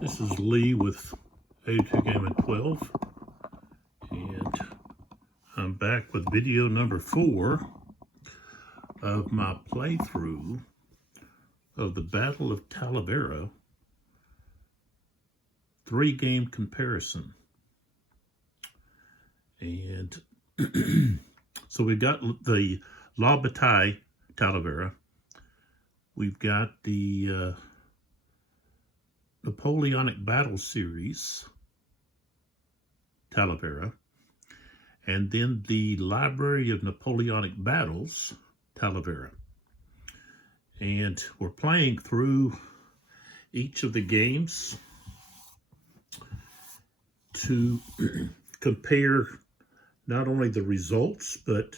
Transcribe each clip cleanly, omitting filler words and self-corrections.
This is Lee with 82 Game and 12, and I'm back with video number 4 of my playthrough of the Battle of Talavera 3-game comparison. And so we've got the La Bataille Talavera, we've got the Napoleonic Battle Series Talavera, and then the Library of Napoleonic Battles Talavera. And we're playing through each of the games to compare not only the results, but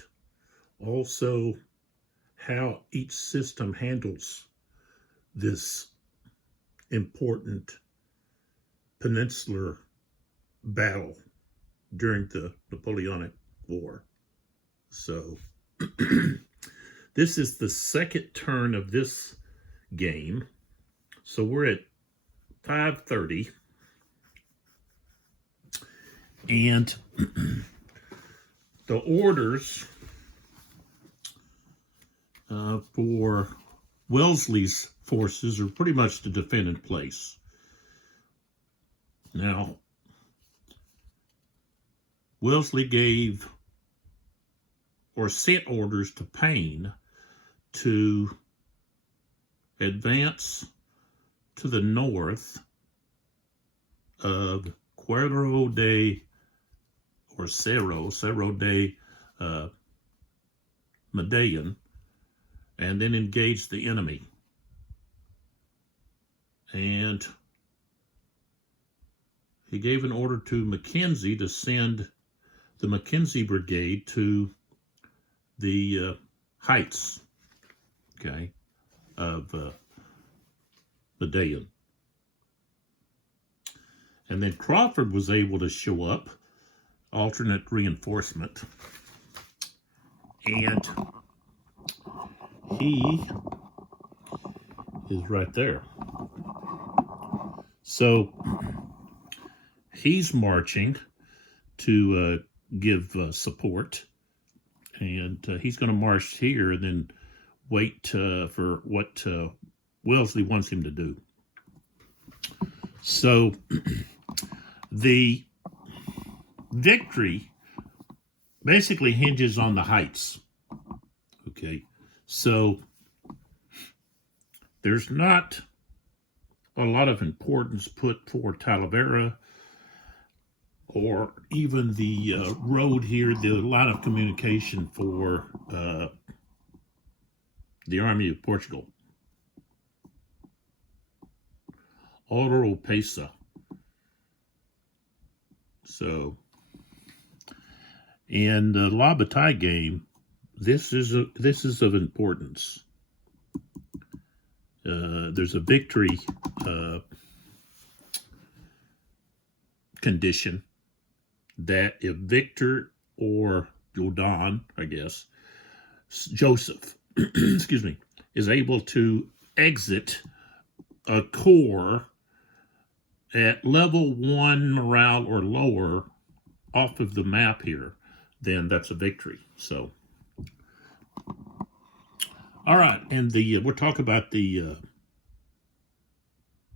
also how each system handles this important peninsular battle during the Napoleonic War. So this is the second turn of this game. So we're at 5:30. And the orders for Wellesley's forces are pretty much to defend in place. Now, Wellesley gave or sent orders to Payne to advance to the north of Cerro de Medellin, and then engage the enemy. And he gave an order to Mackenzie to send the Mackenzie Brigade to the heights, okay, of Medellin. And then Crawford was able to show up, alternate reinforcement, and he is right there. So he's marching to give support, and he's going to march here and then wait for what Wellesley wants him to do. So the victory basically hinges on the heights. Okay, so there's not a lot of importance put for Talavera or even the road here, the line of communication for the Army of Portugal. Oropesa. So, in the La Bataille game, this is of importance. There's a victory condition that if Victor or Jordan, I guess, Joseph, excuse me, is able to exit a corps at level 1 morale or lower off of the map here, then that's a victory. So, all right, and we'll talk about the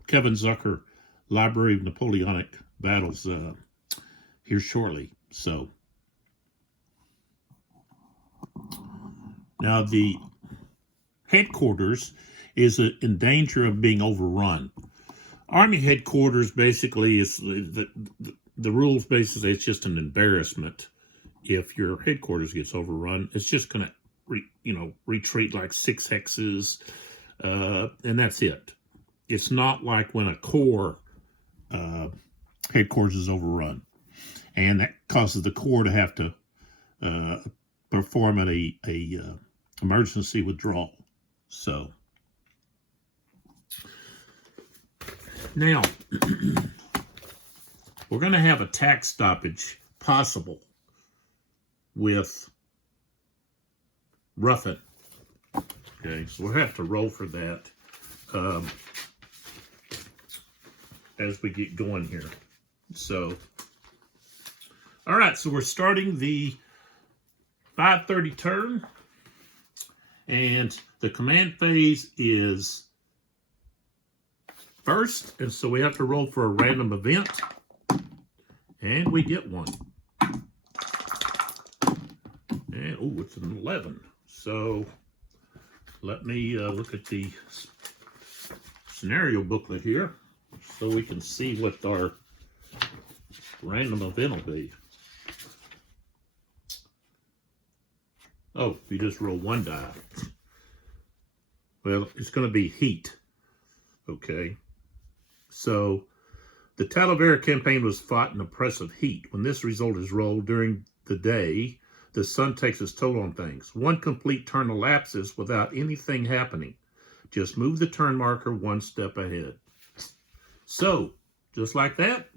Kevin Zucker Library of Napoleonic Battles here shortly. So, now the headquarters is in danger of being overrun. Army headquarters basically is the rules basically it's just an embarrassment if your headquarters gets overrun. It's just going to retreat like 6 hexes, and that's it. It's not like when a corps headquarters is overrun, and that causes the corps to have to perform a emergency withdrawal. So now we're going to have attack stoppage possible with Ruffin. Okay, so we'll have to roll for that. as we get going here. So, all right, so we're starting the 5:30 turn, and the command phase is first, and so we have to roll for a random event, and we get one. And, oh, it's an 11. So let me look at the scenario booklet here so we can see what our random event will be. Oh, you just roll one die. Well, it's going to be heat. Okay. So the Talavera campaign was fought in oppressive heat. When this result is rolled during the day, the sun takes its toll on things. One complete turn elapses without anything happening. Just move the turn marker one step ahead. So, just like that,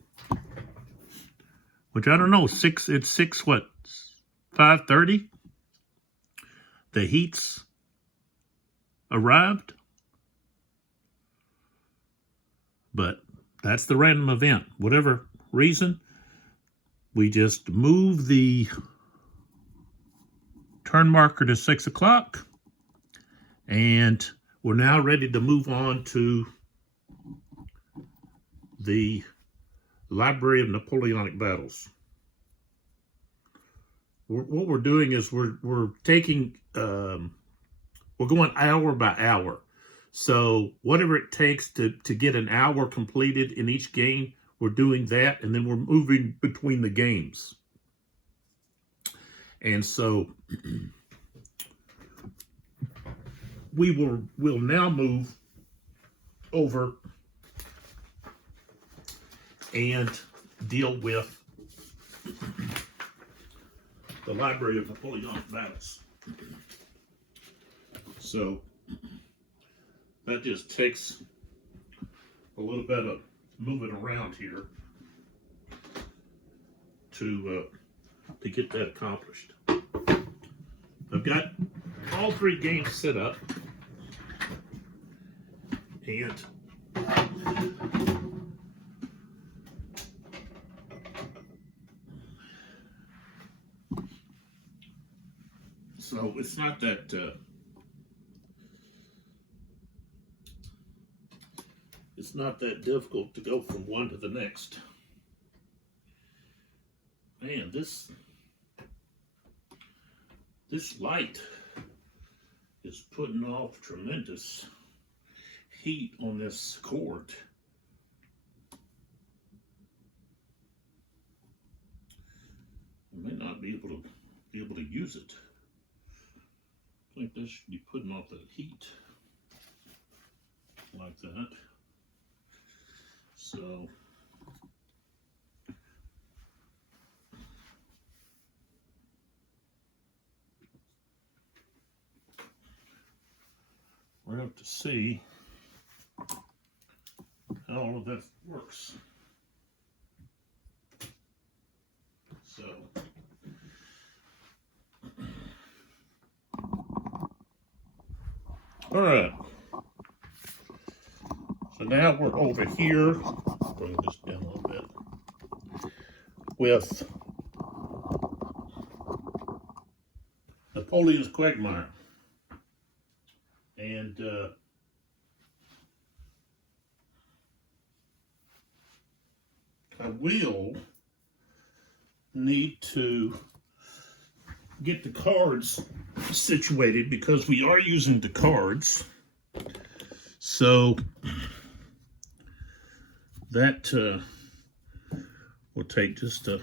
which I don't know, it's 5:30? The heat's arrived. But that's the random event. Whatever reason, we just move the turn marker to 6 o'clock, and we're now ready to move on to the Library of Napoleonic Battles. What we're doing is we're taking, we're going hour by hour. So whatever it takes to get an hour completed in each game, we're doing that, and then we're moving between the games. And so we'll now move over and deal with the Library of Napoleonic Battles. So that just takes a little bit of moving around here to get that accomplished. I've got all three games set up, and so it's not that it's not that difficult to go from one to the next. Man, this light is putting off tremendous heat on this cord. I may not be able to use it. I think this should be putting off that heat like that. So we're going to see how all of that works. So all right. So now we're over here. Bring this down a little bit. With Napoleon's Quagmire. And I will need to get the cards situated because we are using the cards. So that will take just a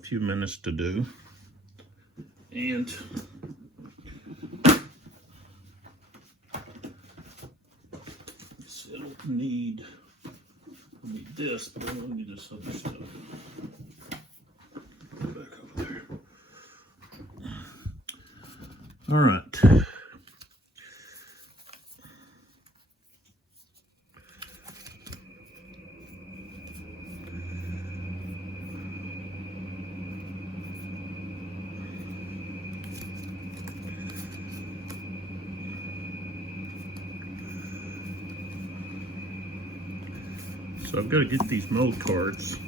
few minutes to do. And so I don't need this, but I don't need this other stuff. Go back over there. All right. So I've got to get these mode cards.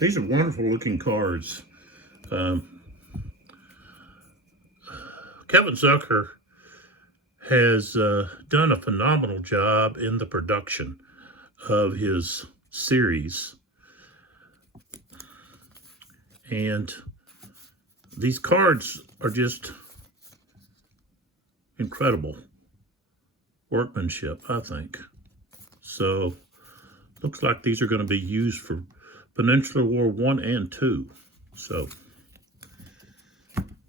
These are wonderful looking cards. Kevin Zucker has done a phenomenal job in the production of his series. And these cards are just incredible workmanship, I think. So, looks like these are going to be used for Peninsular War I and II. So,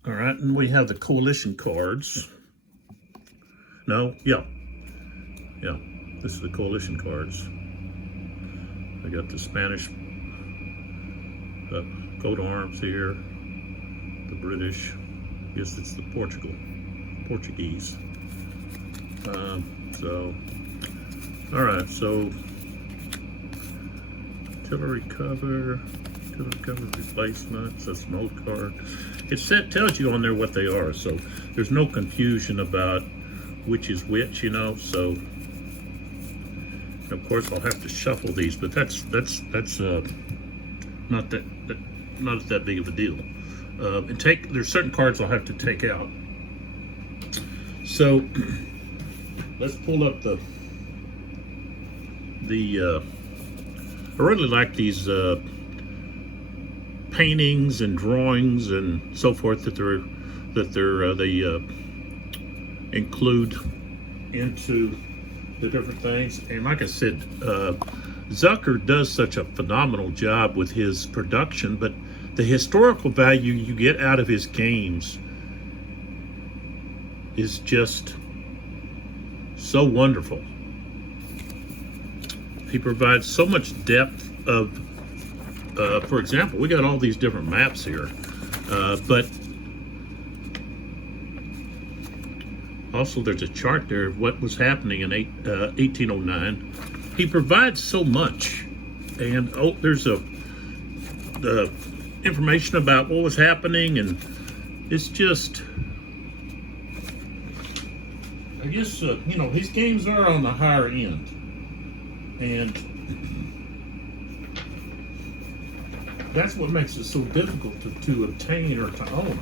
all right, and we have the coalition cards. No, yeah, this is the coalition cards. I got the Spanish coat of arms here, the British, I guess it's the Portuguese. So, all right, so artillery cover replacements, that's an old card. It tells you on there what they are, so there's no confusion about which is which, you know. So of course I'll have to shuffle these, but that's not that big of a deal. And there's certain cards I'll have to take out. So let's pull up the I really like these paintings and drawings and so forth that they include into the different things. And like I said, Zucker does such a phenomenal job with his production, but the historical value you get out of his games is just so wonderful. He provides so much depth of, for example, we got all these different maps here, but also there's a chart there of what was happening in 1809. He provides so much, and there's the information about what was happening, and it's just, I guess, you know, his games are on the higher end. And that's what makes it so difficult to obtain or to own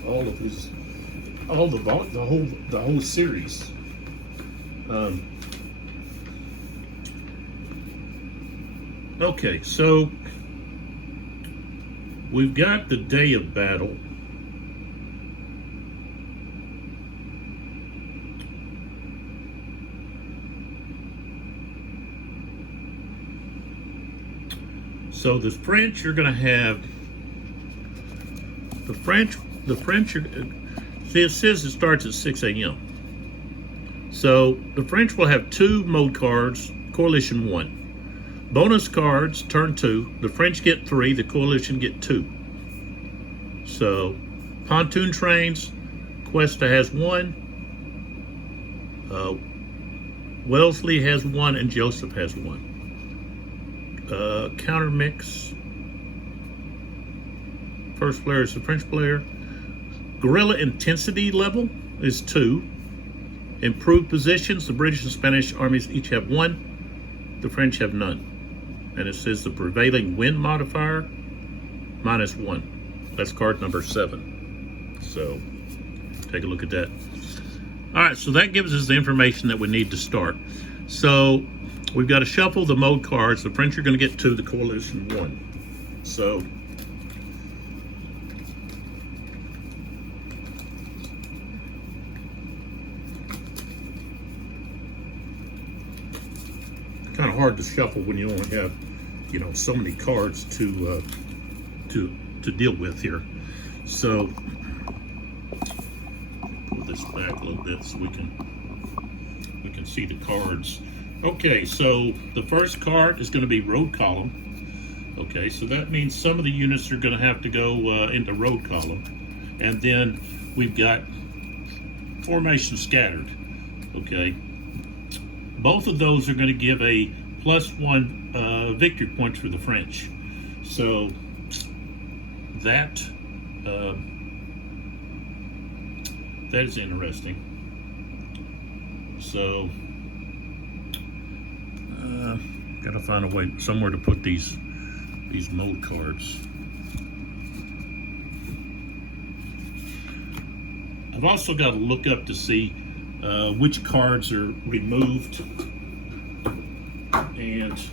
the whole series. Okay, so we've got the day of battle. So the French are going to have the French are, see, it says it starts at 6 a.m. So the French will have 2 mode cards, coalition 1. Bonus cards, turn 2. The French get 3, the coalition get 2. So pontoon trains, Cuesta has 1. Wellesley has 1, and Joseph has 1. Counter mix. First player is the French player. Guerrilla intensity level is 2. Improved positions, the British and Spanish armies each have 1. The French have none. And it says the prevailing wind modifier, -1. That's card number 7. So take a look at that. All right, so that gives us the information that we need to start. So we've got to shuffle the mode cards. The French are going to get 2, the coalition 1. So kind of hard to shuffle when you only have, you know, so many cards to deal with here. So pull this back a little bit so we can see the cards. Okay, so the first card is going to be road column. Okay, so that means some of the units are going to have to go into road column. And then we've got formation scattered. Okay, both of those are going to give a +1 victory points for the French. So that is interesting. Got to find a way somewhere to put these mold cards. I've also got to look up to see which cards are removed and let's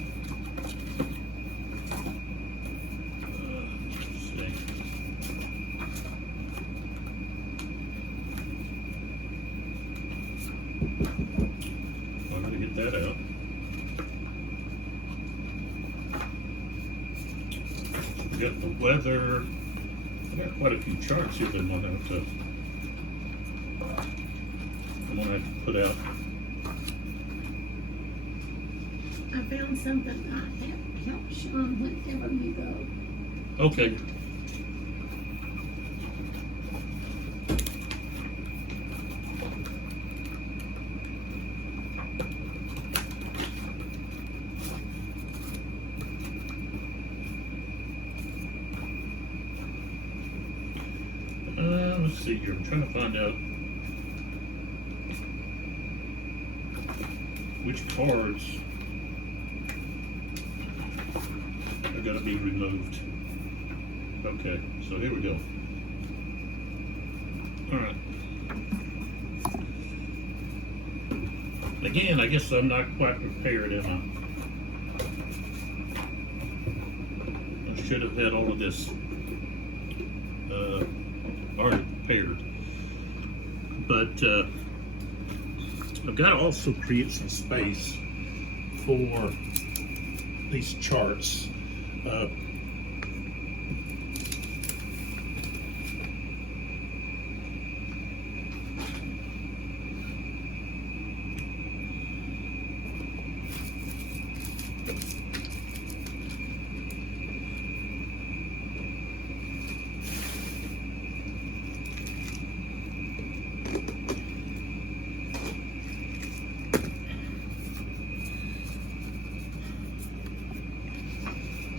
see. I'm going to get that out. We got the weather. I got quite a few charts here that I'm going to have to put out. I found something that helps Sean whenever you go. Okay. Let's see here. I'm trying to find out which cards are going to be removed. Okay, so here we go. All right. Again, I guess I'm not quite prepared, am I? I should have had all of this already prepared. But I've got to also create some space for these charts.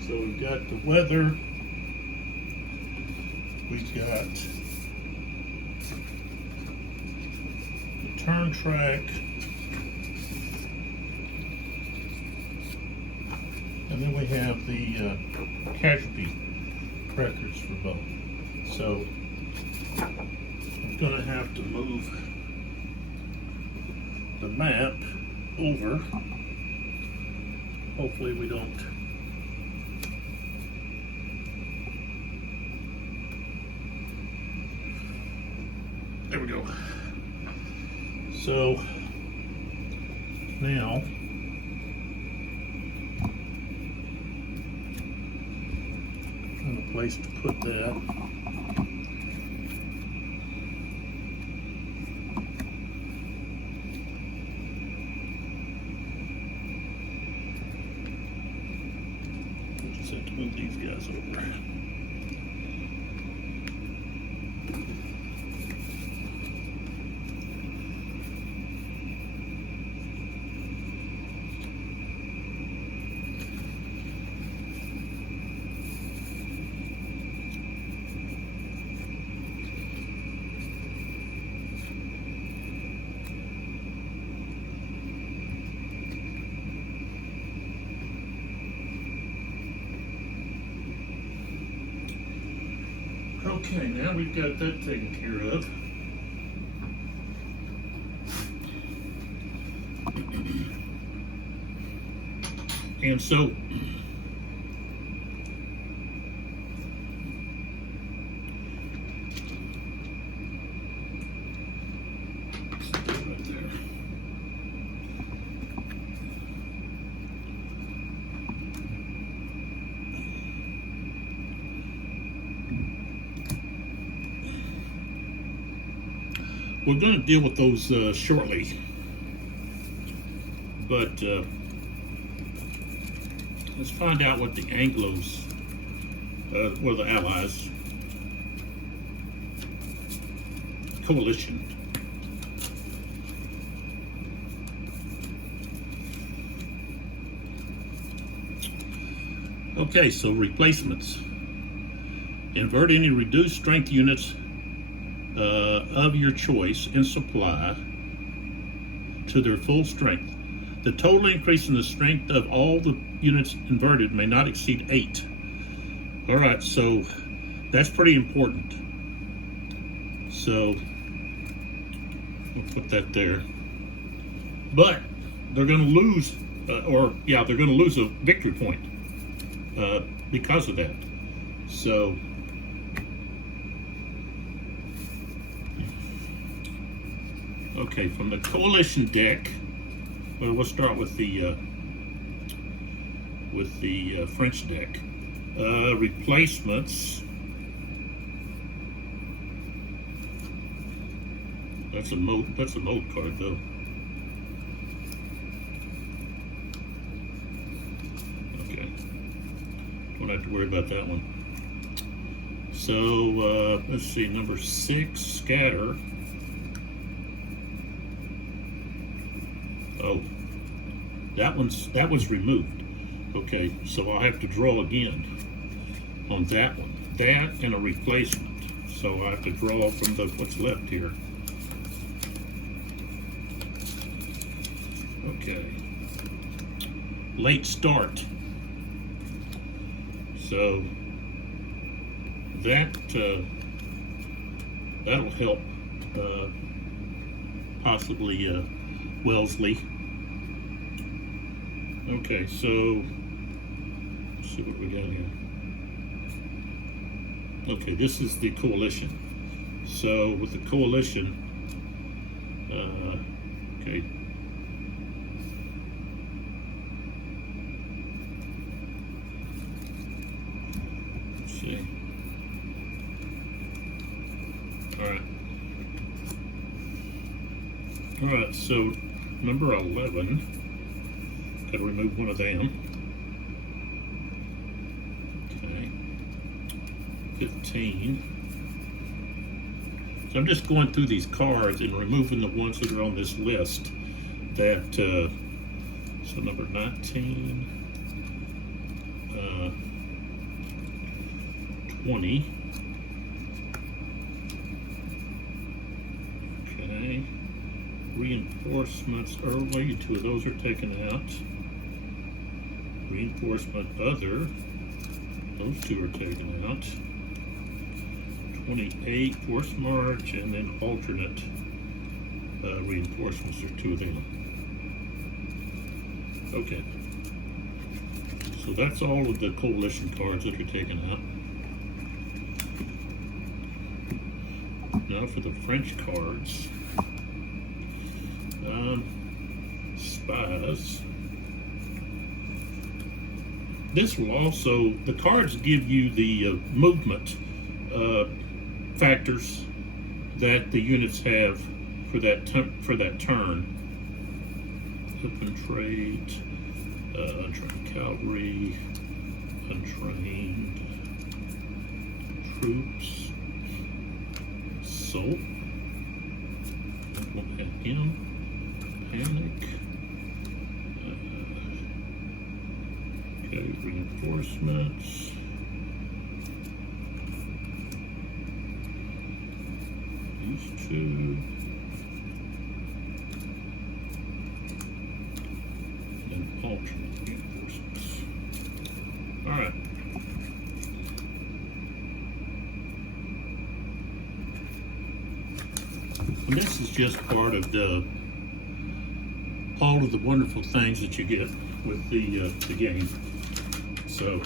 So we've got the weather, we've got the turn track, and then we have the casualty records for both. So I'm going to have to move the map over. Hopefully we don't there we go. So now find a place to put that. Just have to move these guys over. Okay, now we've got that taken care of. And so right there. We're going to deal with those shortly, but let's find out what the Anglos, or the Allies, coalition. Okay, so replacements. Invert any reduced strength units of your choice in supply to their full strength. The total increase in the strength of all the units inverted may not exceed 8. All right, so that's pretty important. So we'll put that there. But they're going to lose, they're going to lose a victory point because of that. So okay, from the coalition deck, well, we'll start with the French deck. Replacements. That's a mode card though. Okay. Don't have to worry about that one. So let's see, number 6, scatter. Oh, that was removed. Okay, so I'll have to draw again on that one. That and a replacement. So I have to draw from what's left here. Okay. Late start. So that'll help possibly Wellesley. Okay, so let's see what we got here. Okay, this is the coalition. So with the coalition, okay. Let's see. All right, so number 11, gotta remove one of them. Okay, 15. So I'm just going through these cards and removing the ones that are on this list that, so number 19, 20. Okay. Reinforcements early, 2 of those are taken out. Reinforcement other, those 2 are taken out. 28, force march, and then alternate reinforcements are 2 of them. Okay. So that's all of the coalition cards that are taken out. Now for the French cards. Spies. This will also, the cards give you the movement factors that the units have for that turn. Infiltrate, untrained cavalry, untrained troops, assault. Won't have him. Panic. Okay, reinforcements. These 2. And alternate reinforcements. Alright. And this is just part of all of the wonderful things that you get with the game. So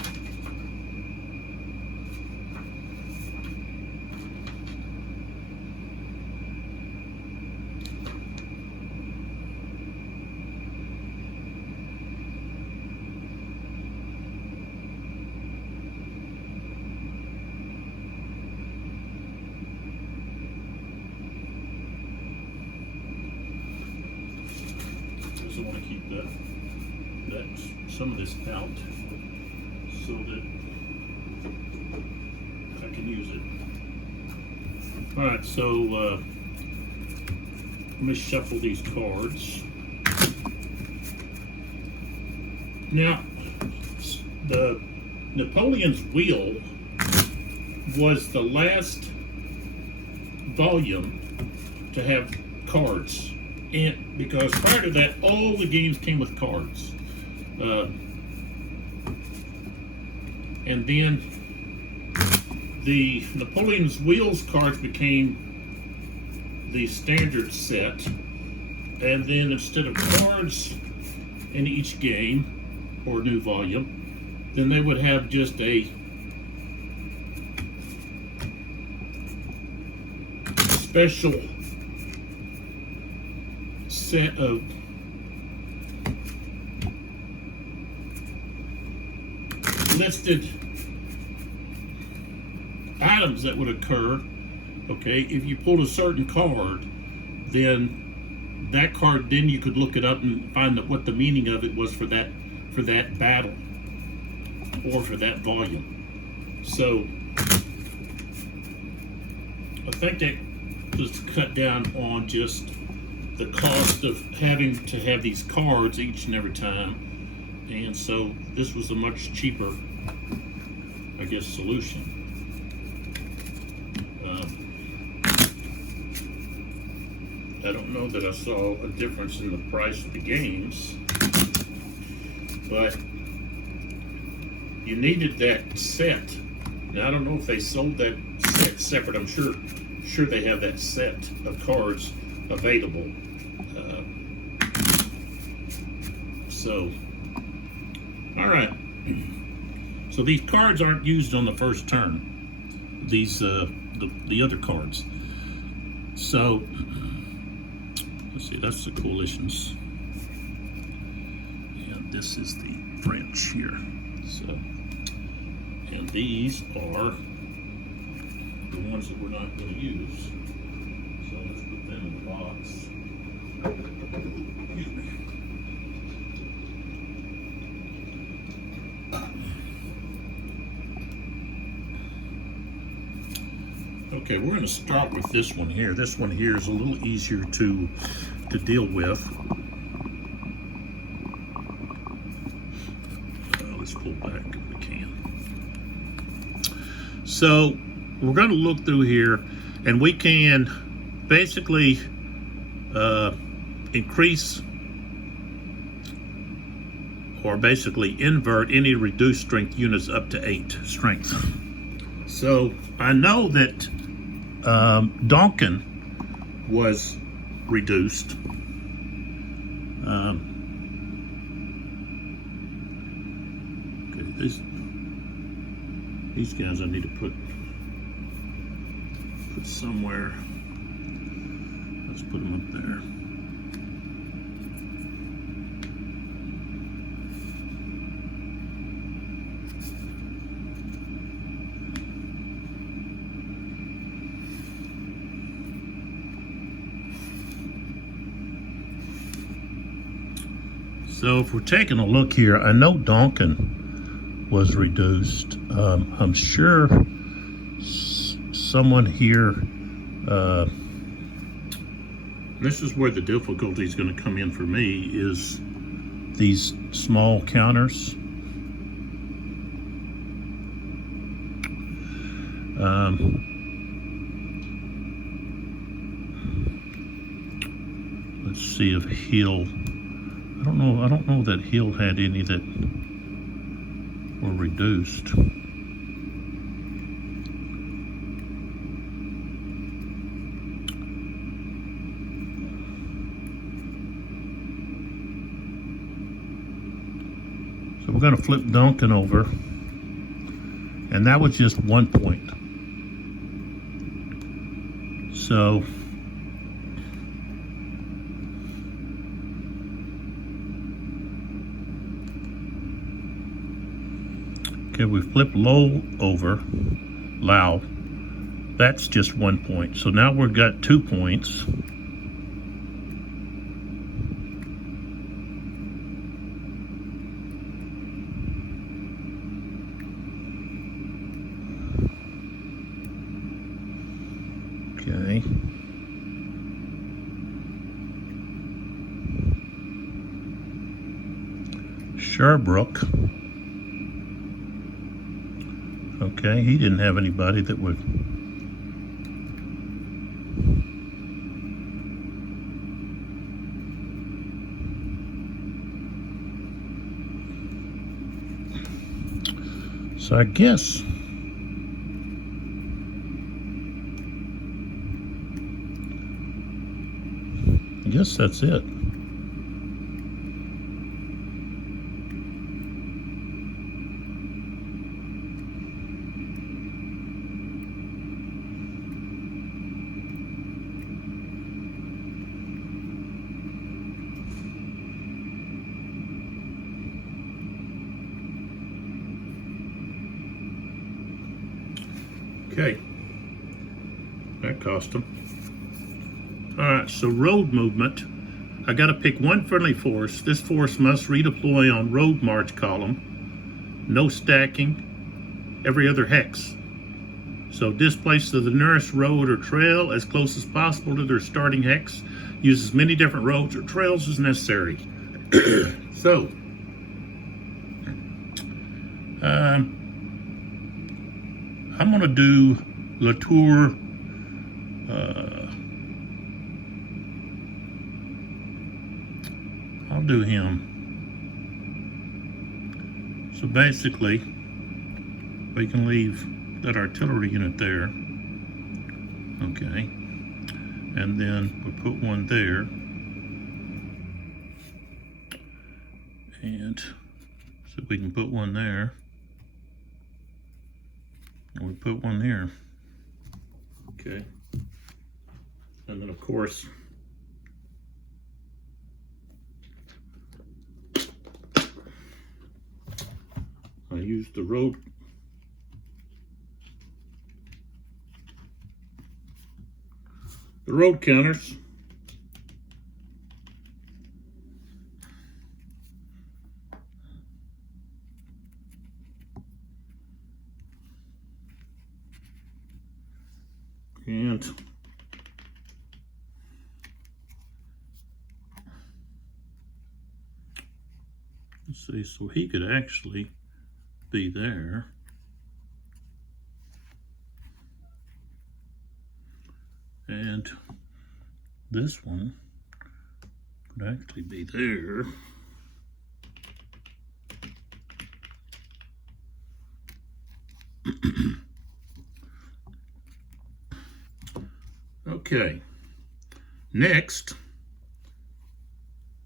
I want to keep that some of this out so that I can use it. All right, so let me shuffle these cards. Now, the Napoleon's Wheel was the last volume to have cards, and because prior to that, all the games came with cards. And then the Napoleon's Wheels cards became the standard set. And then instead of cards in each game or new volume, then they would have just a special set of listed items that would occur. Okay, if you pulled a certain card, then that card, then you could look it up and find out what the meaning of it was for that battle or for that volume. So I think that just cut down on just the cost of having to have these cards each and every time, and so this was a much cheaper, I guess, solution. I don't know that I saw a difference in the price of the games, but you needed that set. Now I don't know if they sold that set separate. I'm sure they have that set of cards available. So, all right. So these cards aren't used on the first turn. These the other cards. So let's see. That's the coalitions, and this is the French here. So, and these are the ones that we're not going to use. So let's put them in the box. Excuse me. Okay, we're going to start with this one here. This one here is a little easier to deal with. Let's pull back if we can. So we're going to look through here, and we can basically increase or basically invert any reduced strength units up to 8 strength. So I know that Duncan was reduced. Okay, these guys I need to put somewhere. Let's put them up there. So if we're taking a look here, I know Duncan was reduced. I'm sure someone here, this is where the difficulty is going to come in for me, is these small counters. Let's see if Hill, I don't know that Hill had any that were reduced. So we're going to flip Duncan over, and that was just 1 point. So okay, we flipped Low over, Lau. That's just 1 point. So now we've got 2 points. Okay. Sherbrooke. Okay, he didn't have anybody that would. So I guess that's it. Okay, that cost them. All right, so road movement. I got to pick one friendly force. This force must redeploy on road march column. No stacking. Every other hex. So displace to the nearest road or trail as close as possible to their starting hex. Use as many different roads or trails as necessary. So, I'm going to do Latour. I'll do him. So basically, we can leave that artillery unit there. Okay. And then we put one there. And so we can put one there. And we put one here. Okay. And then of course, I use the road counters. And let's see, so he could actually be there. And this one could actually be there. Okay, next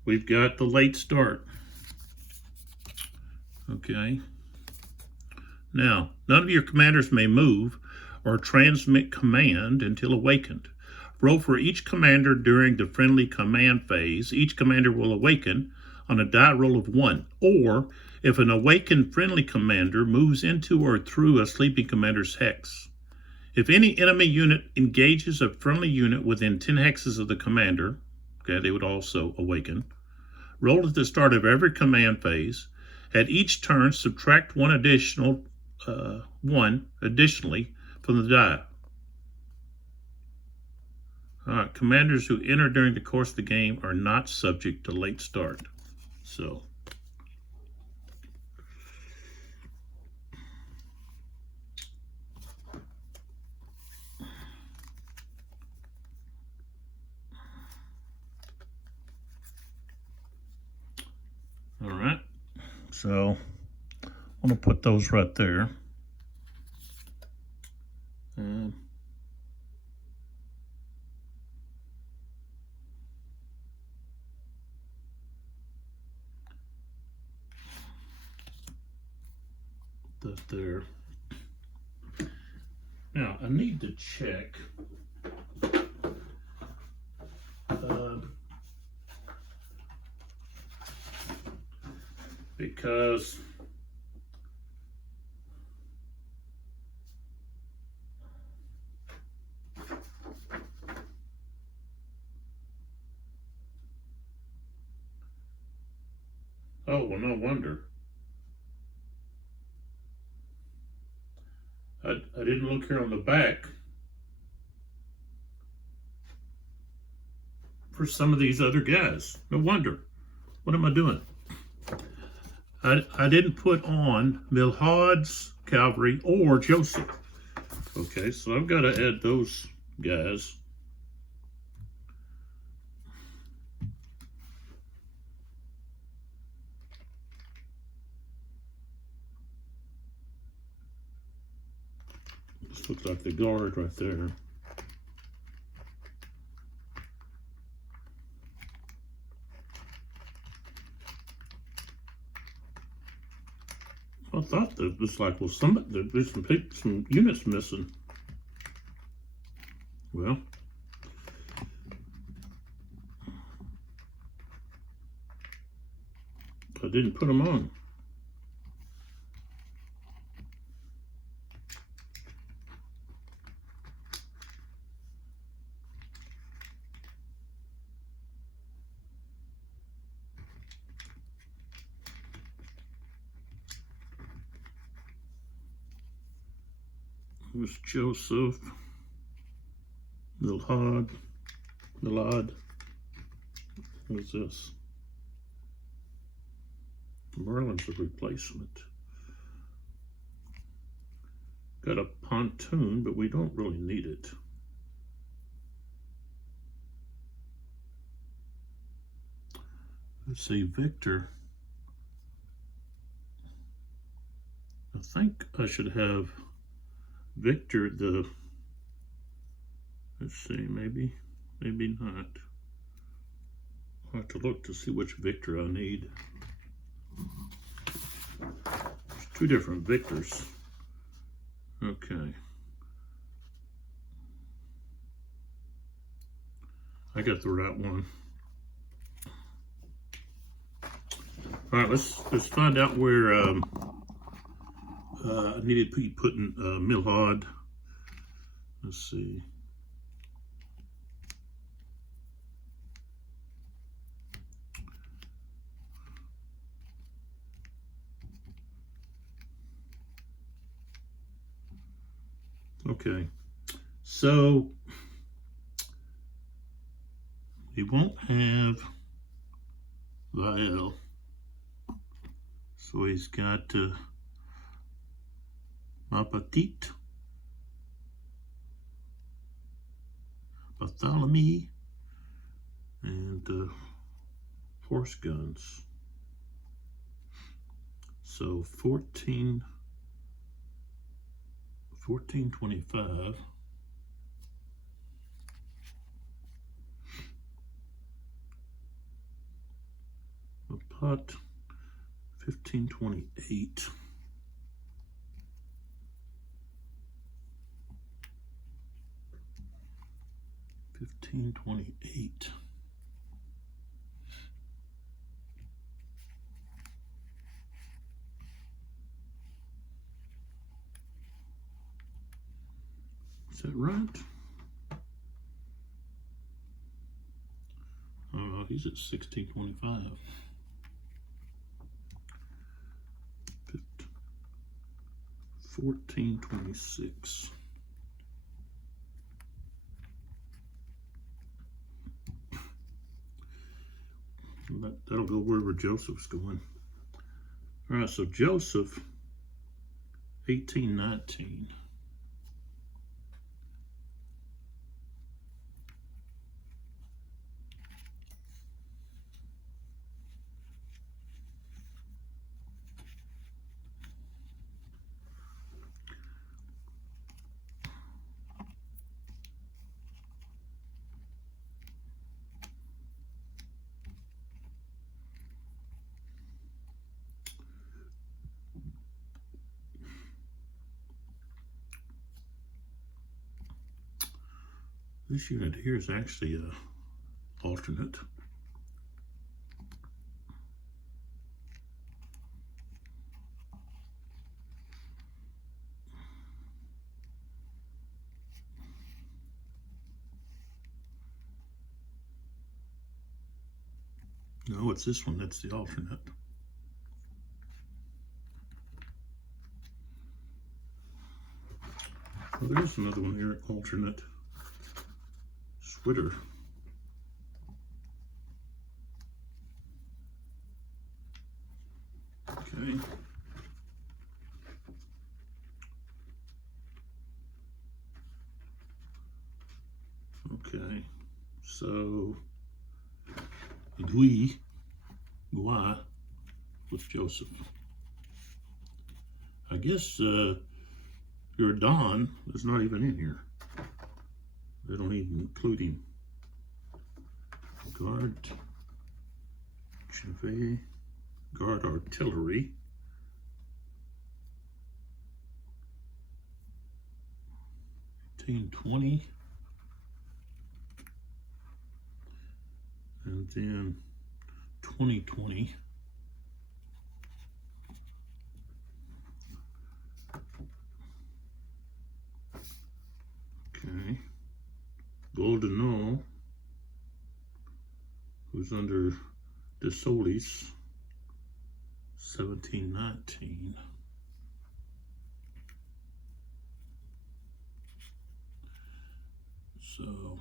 we've got the late start. Okay, now none of your commanders may move or transmit command until awakened. Roll for each commander during the friendly command phase. Each commander will awaken on a die roll of 1, or if an awakened friendly commander moves into or through a sleeping commander's hex. If any enemy unit engages a friendly unit within 10 hexes of the commander, okay, they would also awaken. Roll at the start of every command phase. At each turn, subtract one additionally from the die. Commanders who enter during the course of the game are not subject to late start. So, all right. So, I'm going to put those right there. That there. Now, I need to check. Because oh, well, no wonder. I didn't look here on the back for some of these other guys. No wonder. What am I doing? I didn't put on Milhaud's cavalry or Joseph. Okay, so I've got to add those guys. Looks like the guard right there. I thought that it was like, well, there's some units missing. Well, I didn't put them on. Here's Joseph, Milad. What's this? Merlin's a replacement. Got a pontoon, but we don't really need it. Let's see, Victor. I think I should have Victor let's see, maybe not. I'll have to look to see which Victor I need. There's two different Victors. Okay. I got the right one. All right, let's find out where I needed to be putting Milad. Let's see. Okay, so he won't have Vael, so he's got Ma Petite, Bartholomew, and horse guns. So 1425. A pot 1528. $15.28. Is that right? Oh, he's at 1625. 1426. That'll go wherever Joseph's going. All right, so Joseph, 1819. This unit here is actually a alternate. No, it's this one that's the alternate. Well, there's another one here, alternate. Twitter. Okay. Okay. So Gui with Joseph. I guess your Don is not even in here. They don't even include him. Guard, Chevet, Guard Artillery. $18.20. And then 2020. Okay. Goldenau, who's under De Solis, 1719. So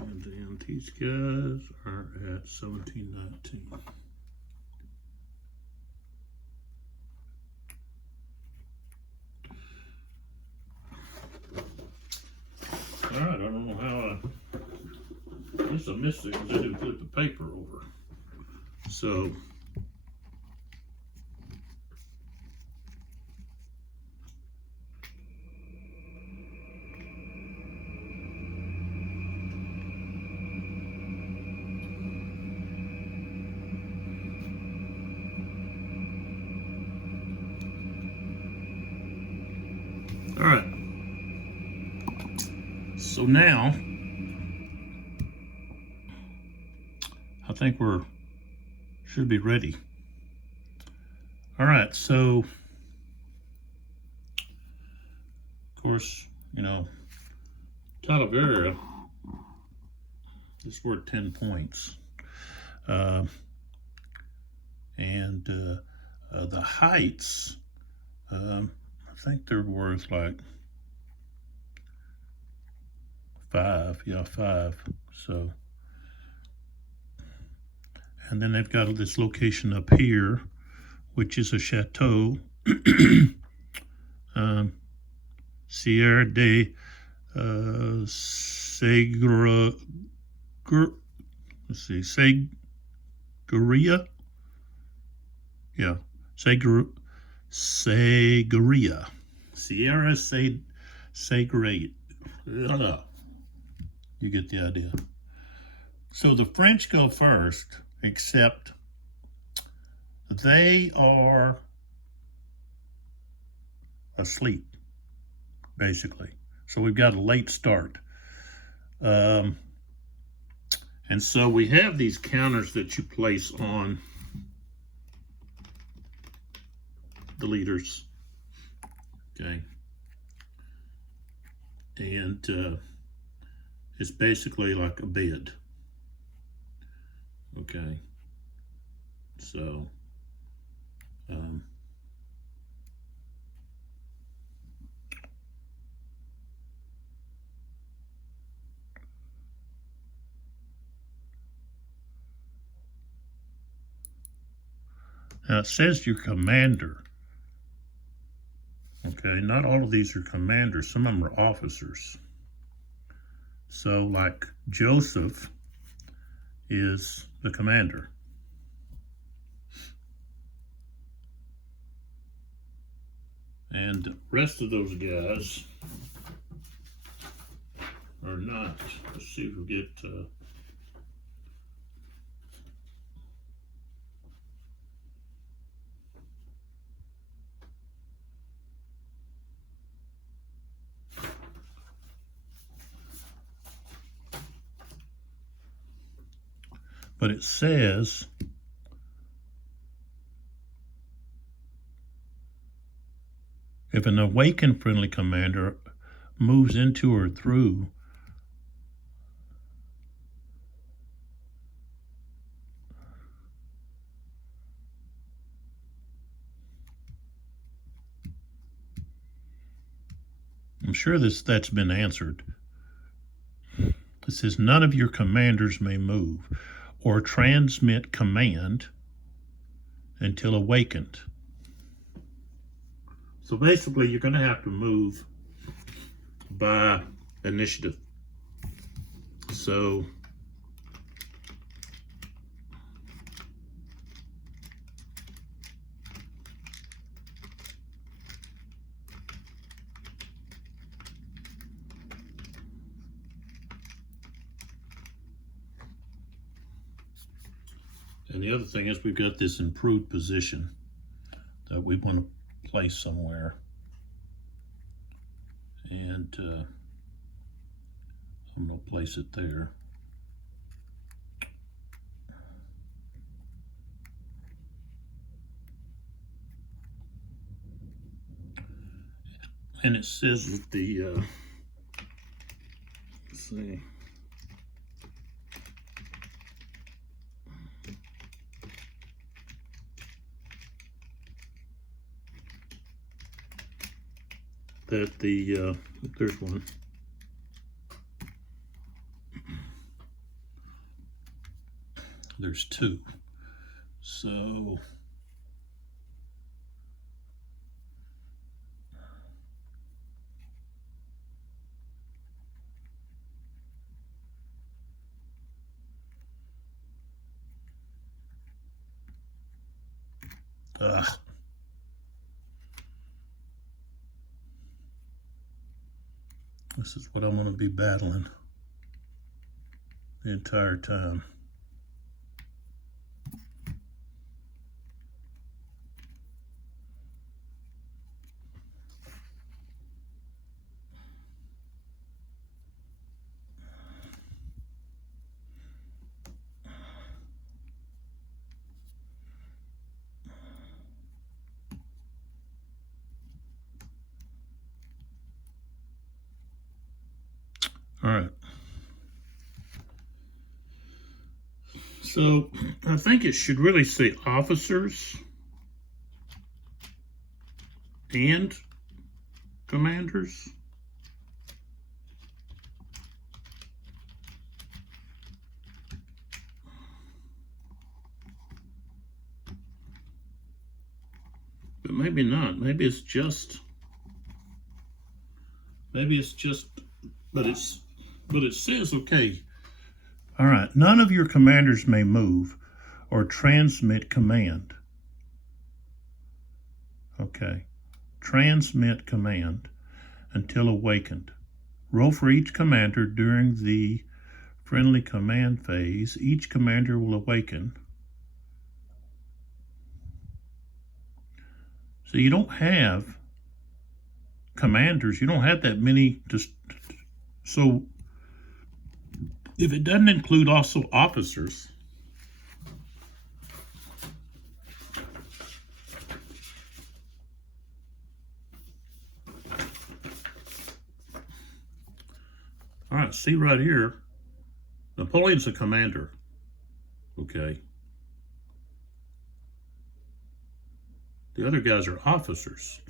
and then these guys are at 1719. All right, I don't know how I guess I missed it because I didn't flip the paper over. So all right. So now I think should be ready. All right, so of course, you know, Talavera is worth 10 points. And the Heights, I think they're worth like 5, yeah, 5. So, and then they've got this location up here, which is a chateau, Sierra de Segura, let's see, Seguria, yeah, Seguria, Sierra Seguria. You get the idea. So the French go first, except they are asleep, basically. So we've got a late start. And so we have these counters that you place on the leaders. Okay. And it's basically like a bed. Okay. So, now it says your commander. Okay, not all of these are commanders. Some of them are officers. So, like Joseph is the commander. And the rest of those guys are not. Let's see if we get but it says if an awakened friendly commander moves into or through I'm sure that's been answered. It says none of your commanders may move or transmit command until awakened. So basically, you're going to have to move by initiative. So And the other thing is we've got this improved position that we want to place somewhere. And I'm going to place it there. And it says that the, let's see. That the, there's one. There's two. So, this is what I'm going to be battling the entire time. All right. So I think it should really say officers and commanders. But maybe not. Maybe it's just, but it says, okay, all right, none of your commanders may move or transmit command. Okay, transmit command until awakened. Roll for each commander during the friendly command phase. Each commander will awaken. So you don't have commanders, you don't have that many. So if it doesn't include also officers, all right, see right here, Napoleon's a commander, okay? The other guys are officers.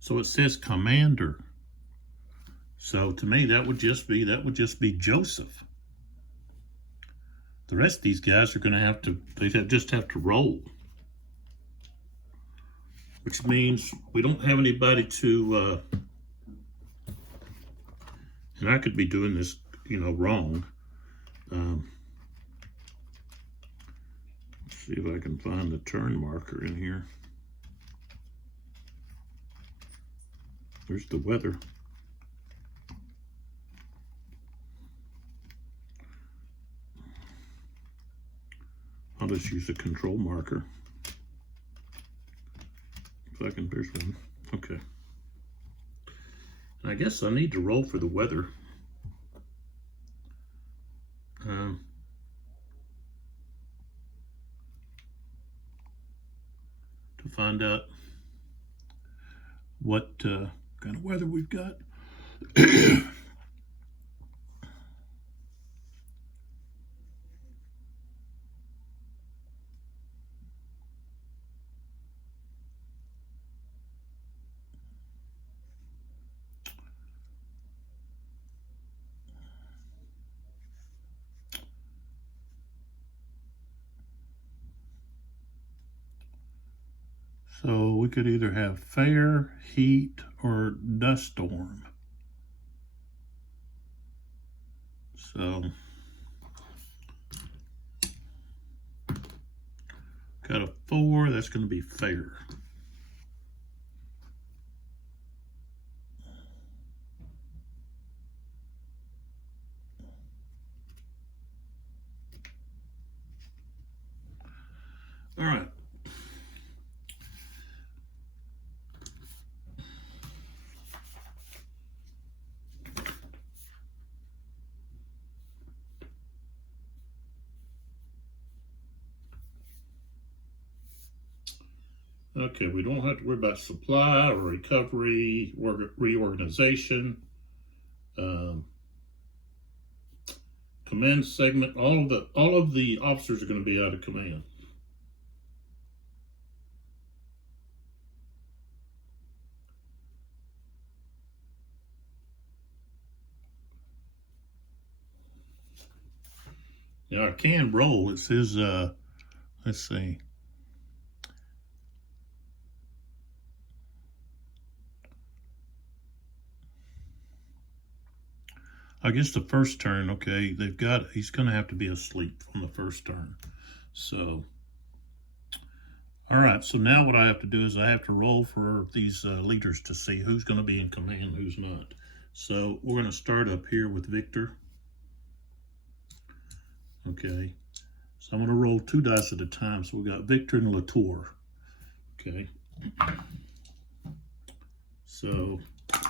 So it says commander. So to me, that would just be Joseph. The rest of these guys are going to have to, just have to roll. Which means we don't have anybody to, and I could be doing this, wrong. Let's see if I can find the turn marker in here. There's the weather. I'll just use a control marker. Second, there's one. Okay. And I guess I need to roll for the weather. To find out what kind of weather we've got. So we could either have fair, heat, or dust storm. So got a 4, that's going to be fair. All right. Okay, we don't have to worry about supply or recovery, reorganization, command segment. All of the officers are going to be out of command. Now I can roll. It says, let's see. I guess the first turn, okay, he's going to have to be asleep on the first turn. So, all right, so now what I have to do is I have to roll for these leaders to see who's going to be in command, who's not. So we're going to start up here with Victor. Okay, so I'm going to roll 2 dice at a time. So we got Victor and Latour. Okay, so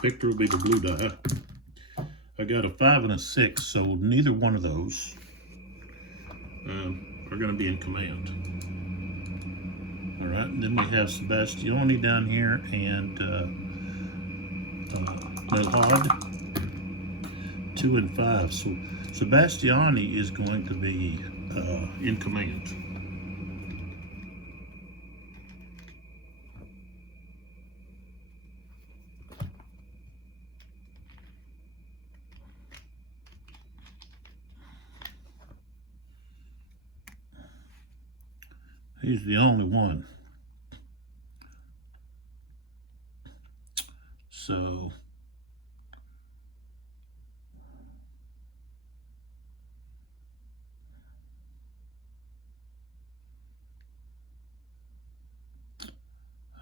Victor will be the blue die. I got a 5 and a 6, so neither one of those are going to be in command. All right, and then we have Sebastiani down here and Malone, 2 and 5. So Sebastiani is going to be in command. He's the only one. So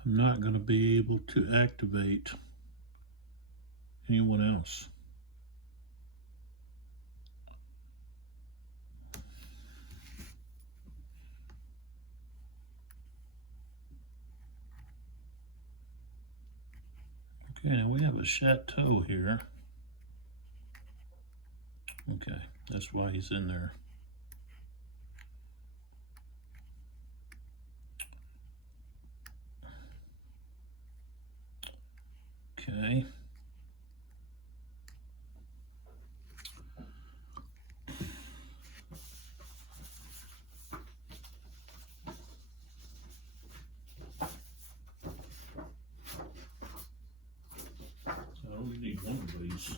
I'm not going to be able to activate anyone else. Okay, now we have a chateau here. Okay, that's why he's in there. Okay. I only need one of these.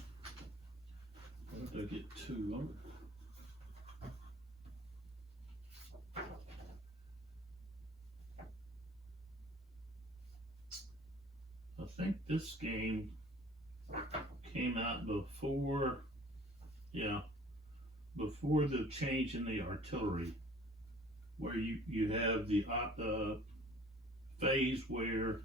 Why did I get 2? I think this game came out before the change in the artillery, where you have the phase where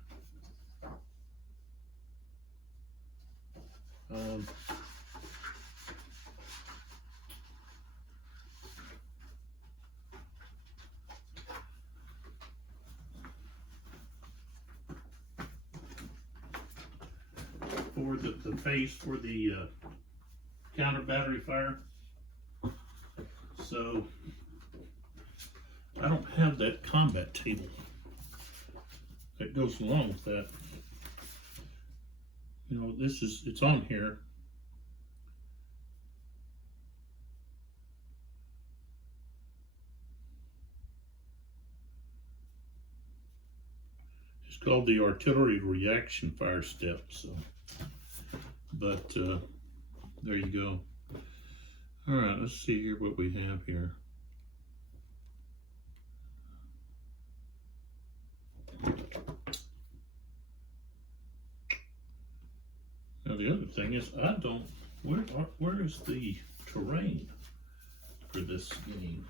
for the phase for the counter battery fire. So I don't have that combat table that goes along with that. You know, it's on here. It's called the artillery reaction fire step. So, but there you go. All right, let's see here what we have here. Now the other thing is, I don't. Where is the terrain for this game?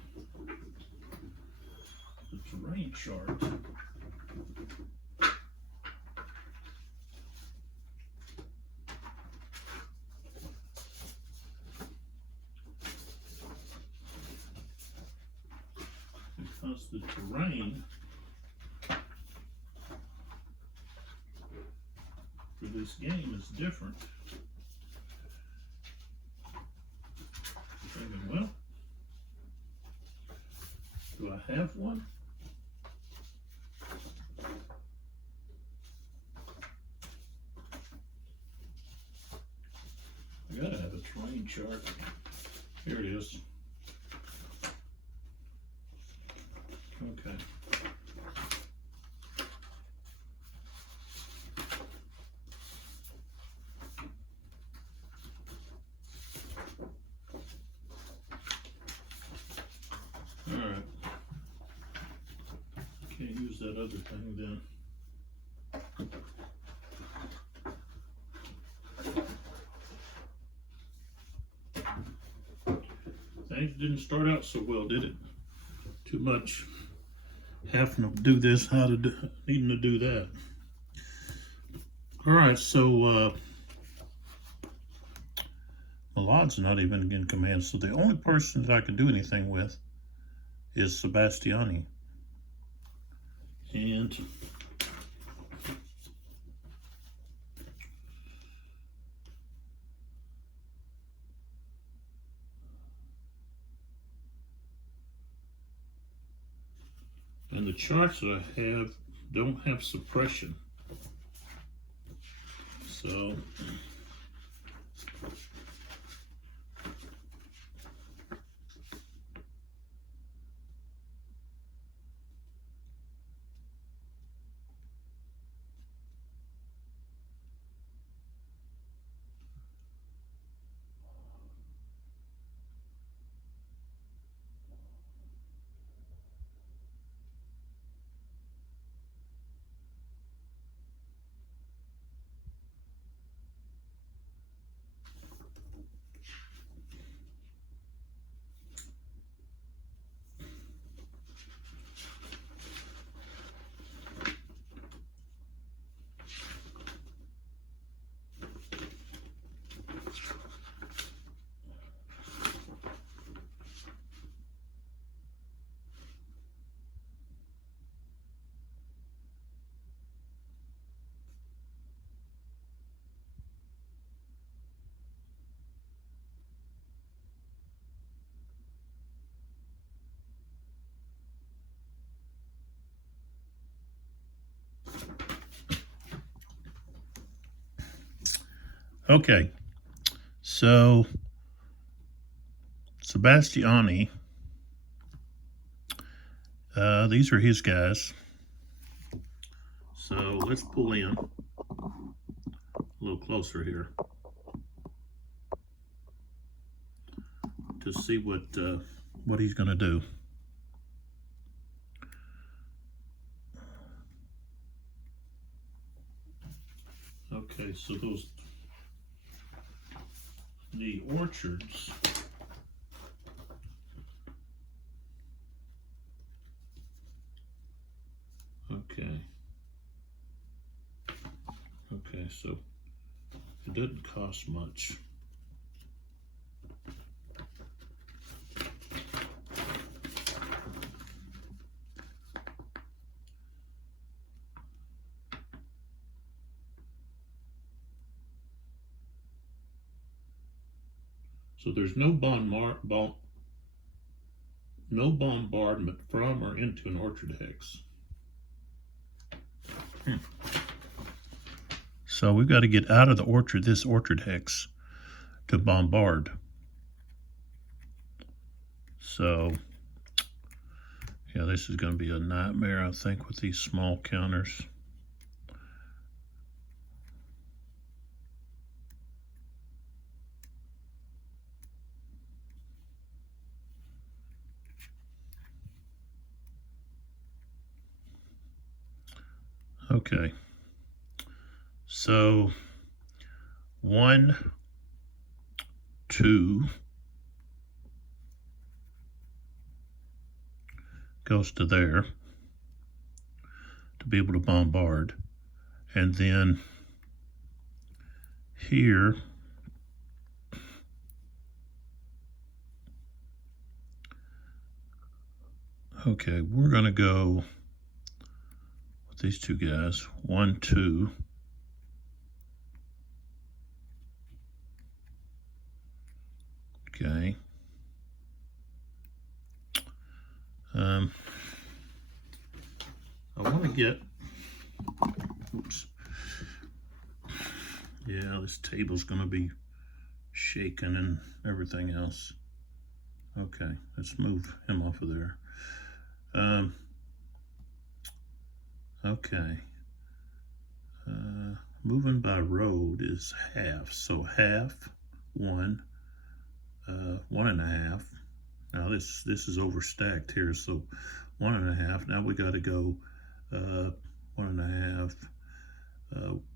The terrain chart. Because the terrain this game is different. Thinking, well, do I have one? I gotta have a terrain chart. Here it is. Okay. Alright. Can't use that other thing then. Things didn't start out so well, did it? Too much having to do this, needing to do that. Alright, so Malone's not even in command, so the only person that I can do anything with is Sebastiani. And the charts that I have don't have suppression. So okay, so Sebastiani, these are his guys. So let's pull in a little closer here to see what he's going to do. Okay, so the orchards, okay, so it doesn't cost much. So there's no bombardment from or into an orchard hex. So we've got to get out of the orchard, this orchard hex, to bombard. So, yeah, this is going to be a nightmare, I think, with these small counters. Okay, so 1, 2 goes to there to be able to bombard, and then here okay, we're going to go these two guys, 1, 2, Okay. I want to get, oops. Yeah, this table's going to be shaking and everything else. Okay, let's move him off of there. Okay. Moving by road is half. So half, 1, 1.5. Now this is overstacked here, so 1.5. Now we got to go 1.5,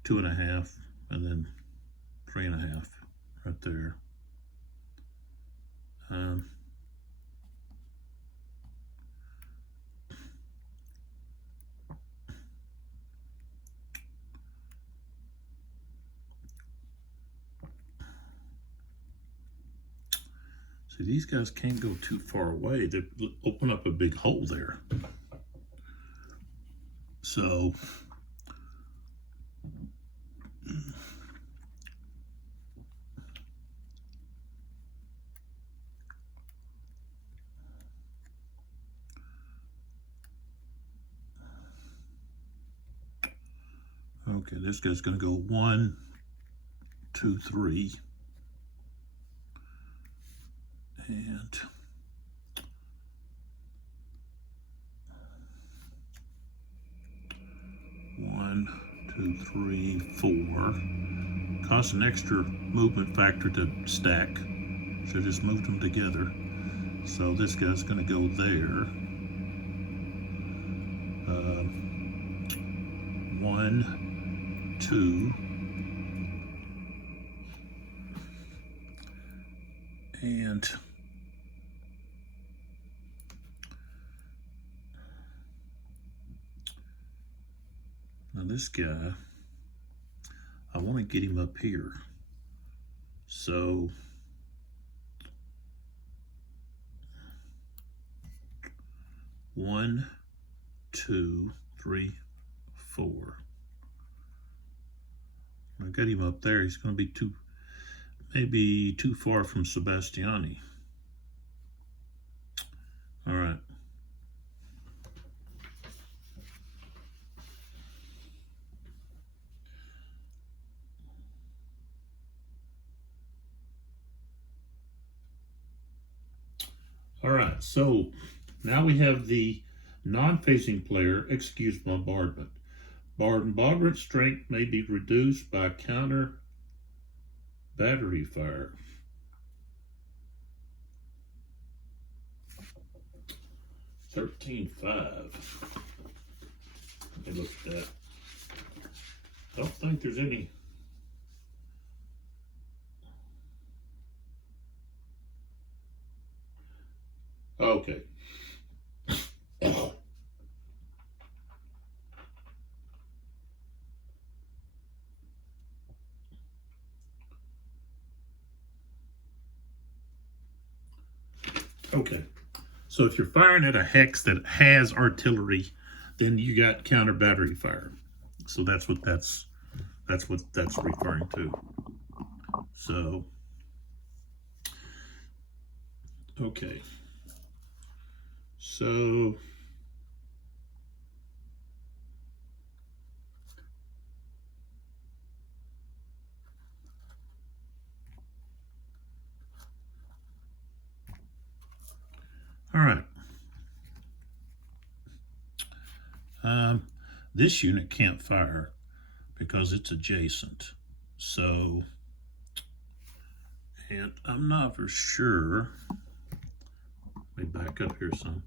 2.5, and then 3.5 right there. See, these guys can't go too far away. They open up a big hole there. So, okay, this guy's going to go 1, 2, 3. And 1, 2, 3, 4. Costs an extra movement factor to stack. So just moved them together. So this guy's going to go there. 1, 2. And now this guy, I want to get him up here. So one, 2, 3, 4. I got him up there. He's going to be maybe too far from Sebastiani. All right. All right, so now we have the non-facing player executes bombardment. Bombardment strength may be reduced by counter battery fire. $13.5. Let me look at that. I don't think there's any. Okay. Okay. So if you're firing at a hex that has artillery, then you got counter battery fire. So that's what that's referring to. So okay. So all right. This unit can't fire because it's adjacent. So, and I'm not for sure. Let me back up here some.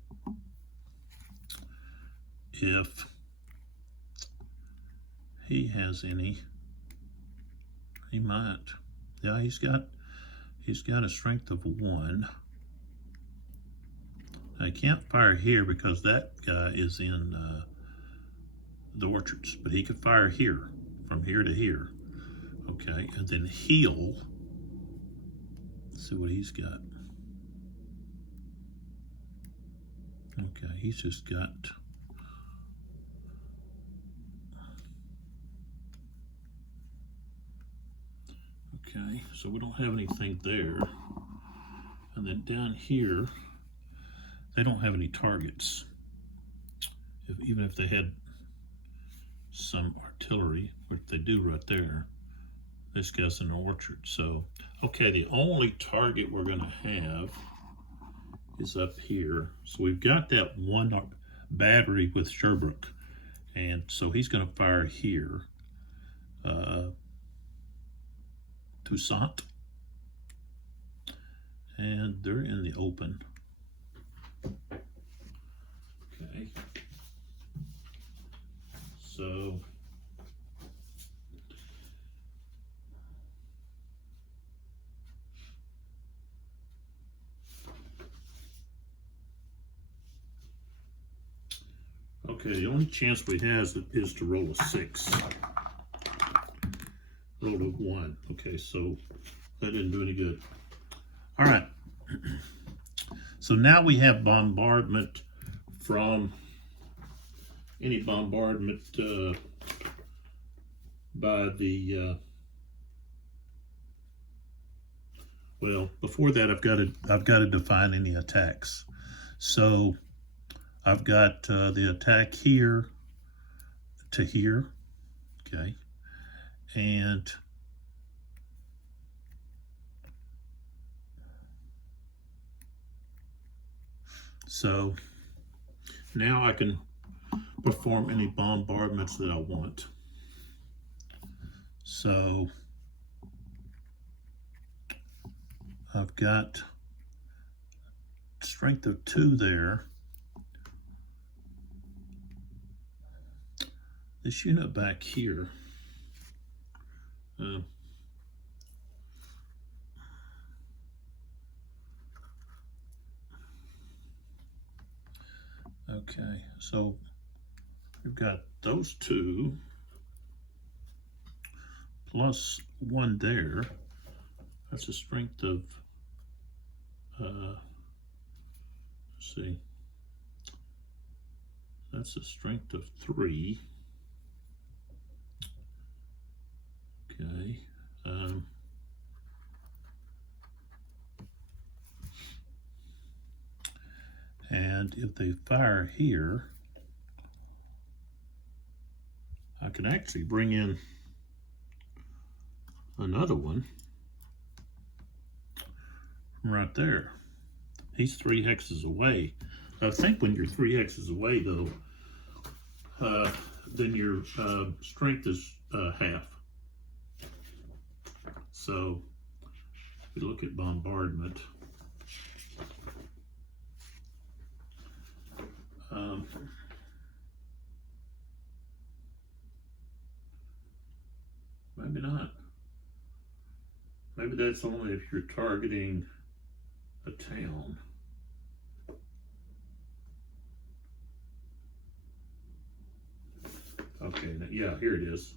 If he has any, he might. Yeah, he's got a strength of 1. I can't fire here because that guy is in the orchards, but he could fire here, from here to here. Okay, and then heal. Let's see what he's got. Okay, he's just got. Okay, so we don't have anything there. And then down here, they don't have any targets. Even if they had some artillery, which they do right there, this guy's an orchard. So, okay, the only target we're gonna have is up here. So we've got that one battery with Sherbrooke. And so he's gonna fire here. Toussaint. And they're in the open. Okay. So okay, the only chance we have is to roll a 6. Roll a 1. Okay, so that didn't do any good. All right. So now we have bombardment from any bombardment by the well, before that I've got to define any attacks. So I've got the attack here to here, okay, and so now I can perform any bombardments that I want. So I've got strength of 2 there. This unit back here, okay, so we've got those 2 plus 1 there. That's a strength of, let's see, that's a strength of 3. Okay. And if they fire here, I can actually bring in another one from right there. He's 3 hexes away. I think when you're 3 hexes away, though, then your strength is half. So if we look at bombardment, maybe not. Maybe that's only if you're targeting a town. Okay, yeah, here it is.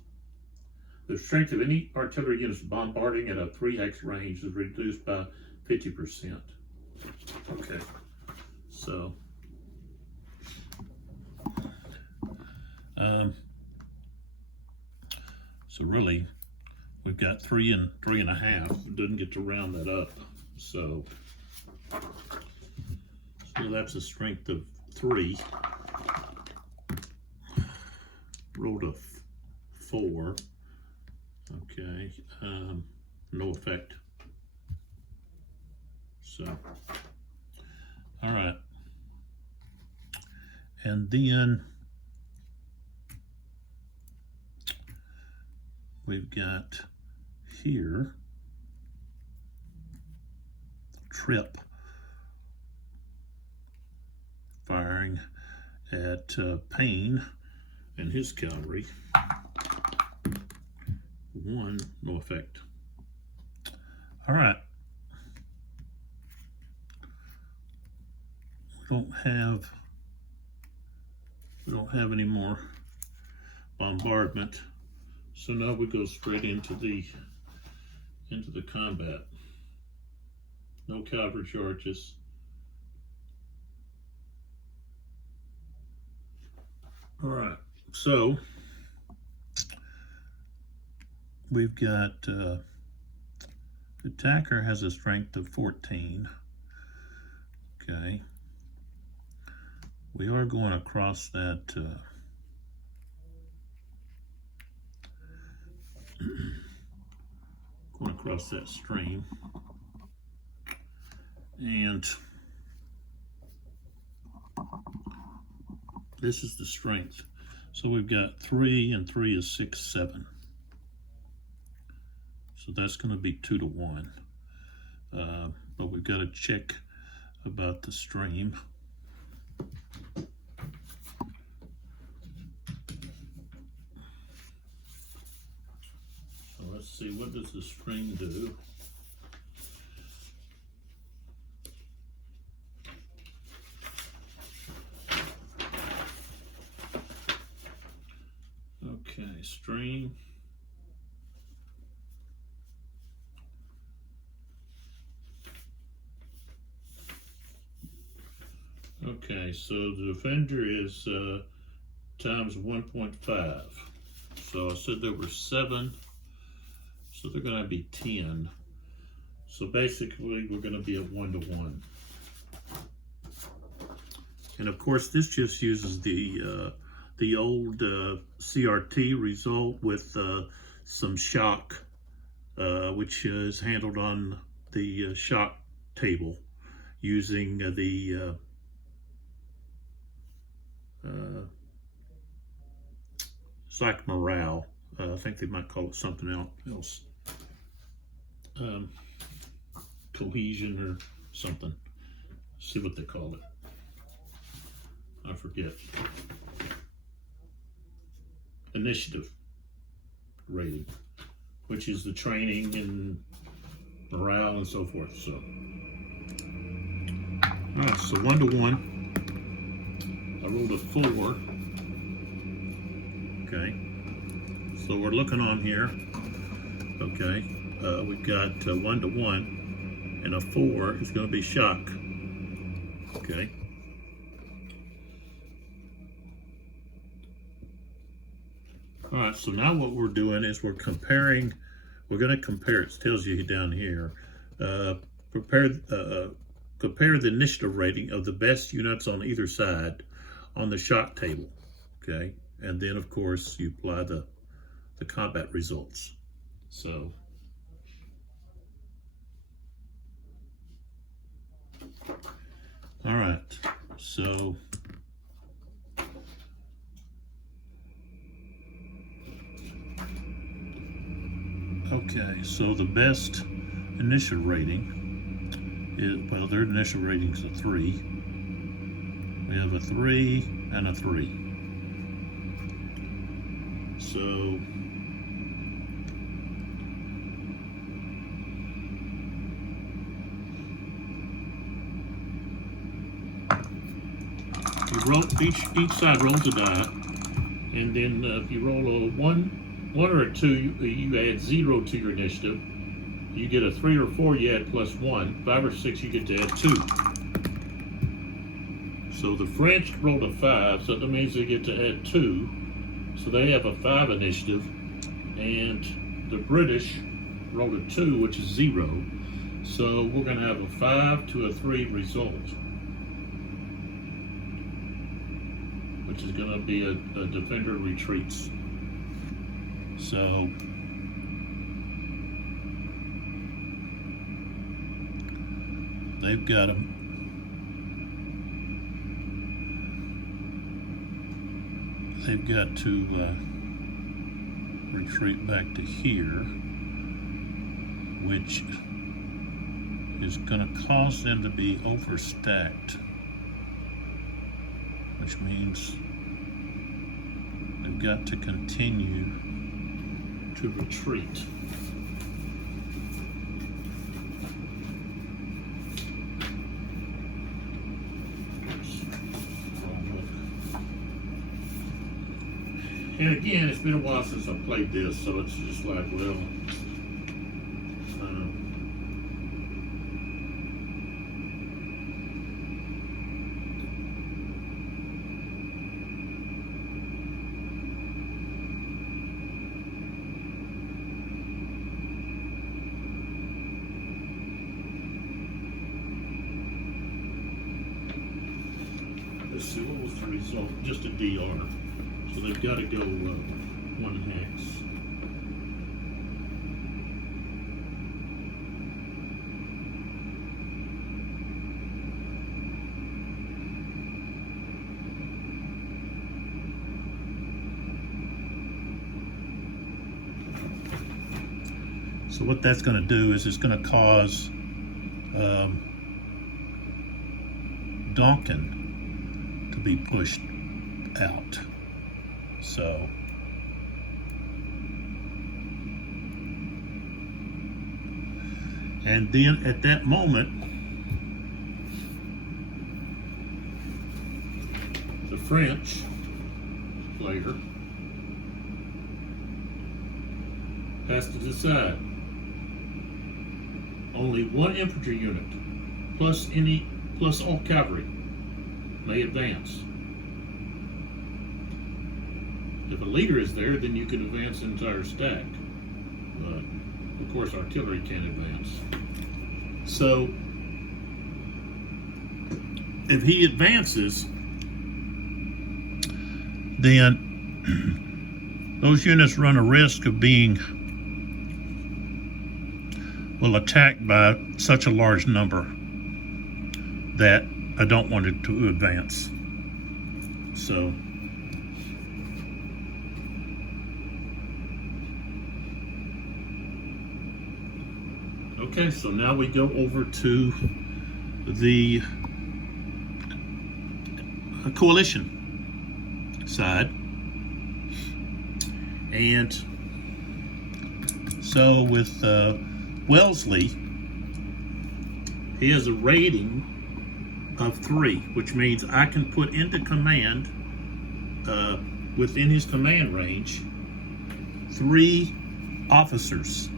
The strength of any artillery units bombarding at a 3x range is reduced by 50%. Okay, so so really we've got 3 and 3.5. Didn't get to round that up, so that's a strength of 3. Rolled a 4. Okay, no effect. So, all right. And then we've got here Trip firing at Payne and his cavalry. 1, no effect. All right. We don't have any more bombardment. So now we go straight into the combat. No cavalry charges. All right. So we've got the attacker has a strength of 14. Okay. We are going across that going across that stream, and this is the strength. So we've got 3 and 3 is 6, 7. So that's going to be 2 to 1. But we've got to check about the stream. So let's see, what does the stream do? Okay, stream. Okay, so the defender is times 1.5. So I said there were 7, so they're going to be 10. So basically, we're going to be at 1 to 1. And of course, this just uses the old CRT result with some shock, which is handled on the shock table using the psych morale. I think they might call it something else. Cohesion or something. See what they call it. I forget. Initiative rating, which is the training and morale and so forth. So, all right, so 1 to 1. I rolled a 4. Okay, so we're looking on here. Okay, we've got 1 to 1, and a 4 is going to be shock. Okay. All right, so now what we're doing is we're comparing. We're going to compare. It tells you down here. Compare the initiative rating of the best units on either side on the shock table, okay? And then, of course, you apply the combat results. So, all right, so okay, so the best initial rating is, well, their initial rating's a 3. We have a 3 and a 3. So you roll each side rolls a die, and then if you roll a 1 or a 2, you add 0 to your initiative. You get a 3 or 4, you add plus 1. 5 or 6, you get to add 2. So the French rolled a 5, so that means they get to add 2. So they have a 5 initiative. And the British rolled a 2, which is 0. So we're going to have a 5 to a 3 result, which is going to be a defender retreats. So they've got a they've got to retreat back to here, which is going to cause them to be overstacked, which means they've got to continue to retreat. And again, it's been a while since I played this, so it's just like, well, let's see, what was the result? Just a DR. So they've got to go 1 hex. So what that's going to do is it's going to cause Donkin to be pushed out. So and then at that moment the French player has to decide. Only 1 infantry unit plus all cavalry may advance. If a leader is there, then you can advance the entire stack. But of course artillery can't advance. So if he advances, then those units run a risk of being attacked by such a large number that I don't want it to advance. So okay, so now we go over to the coalition side. And so with Wellesley, he has a rating of 3, which means I can put into command, within his command range, 3 officers.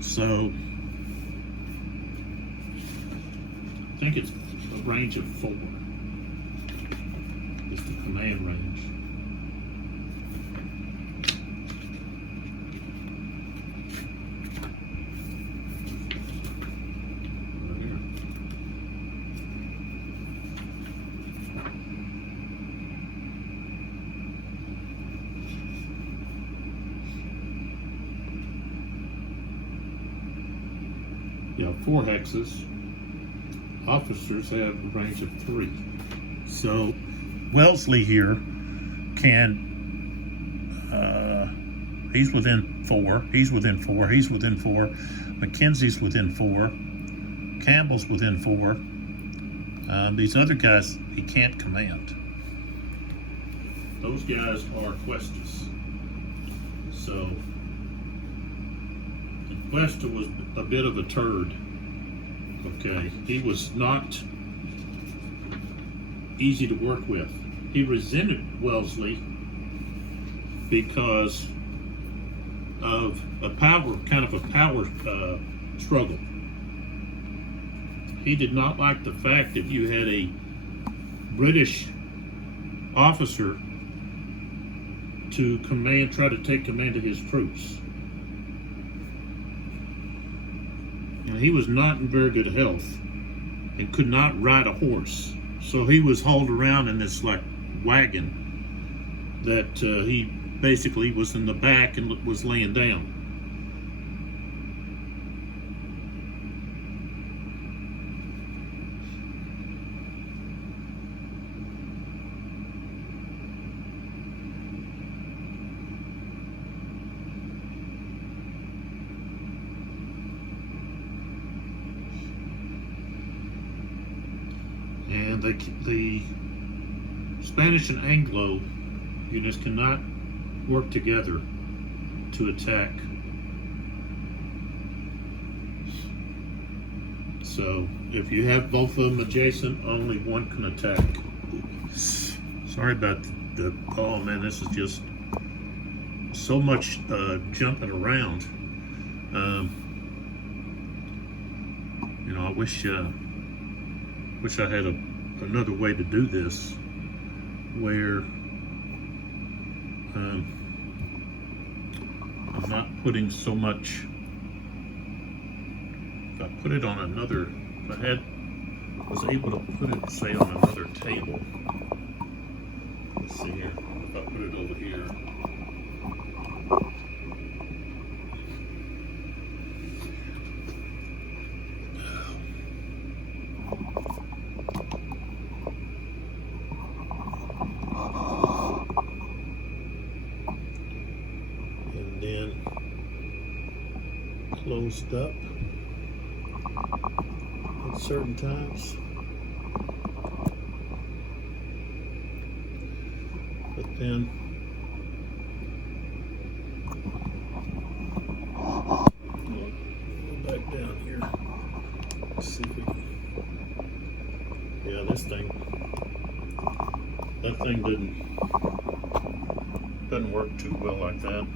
So I think it's a range of 4. It's the command range. Yeah, 4 hexes. Officers have a range of 3. So Wellesley here can, he's within 4, he's within 4, he's within 4, Mackenzie's within 4, Campbell's within 4. These other guys he can't command. Those guys are Questas. So Cuesta was a bit of a turd. Okay, he was not easy to work with. He resented Wellesley because of a power struggle. He did not like the fact that you had a British officer to try to take command of his troops. And he was not in very good health and could not ride a horse. So he was hauled around in this like wagon that he basically was in the back and was laying down. And the Spanish and Anglo units cannot work together to attack. So if you have both of them adjacent, only one can attack. Sorry about the call, man. This is just so much jumping around. You know, I wish I had another way to do this where I'm not putting so much. If I put it on another, if I had was able to put it, say, on another table. Let's see here. If I put it over here. And then closed up at certain times. But then go back down here. Let's see if we can. Yeah, this thing. That thing doesn't work too well like that.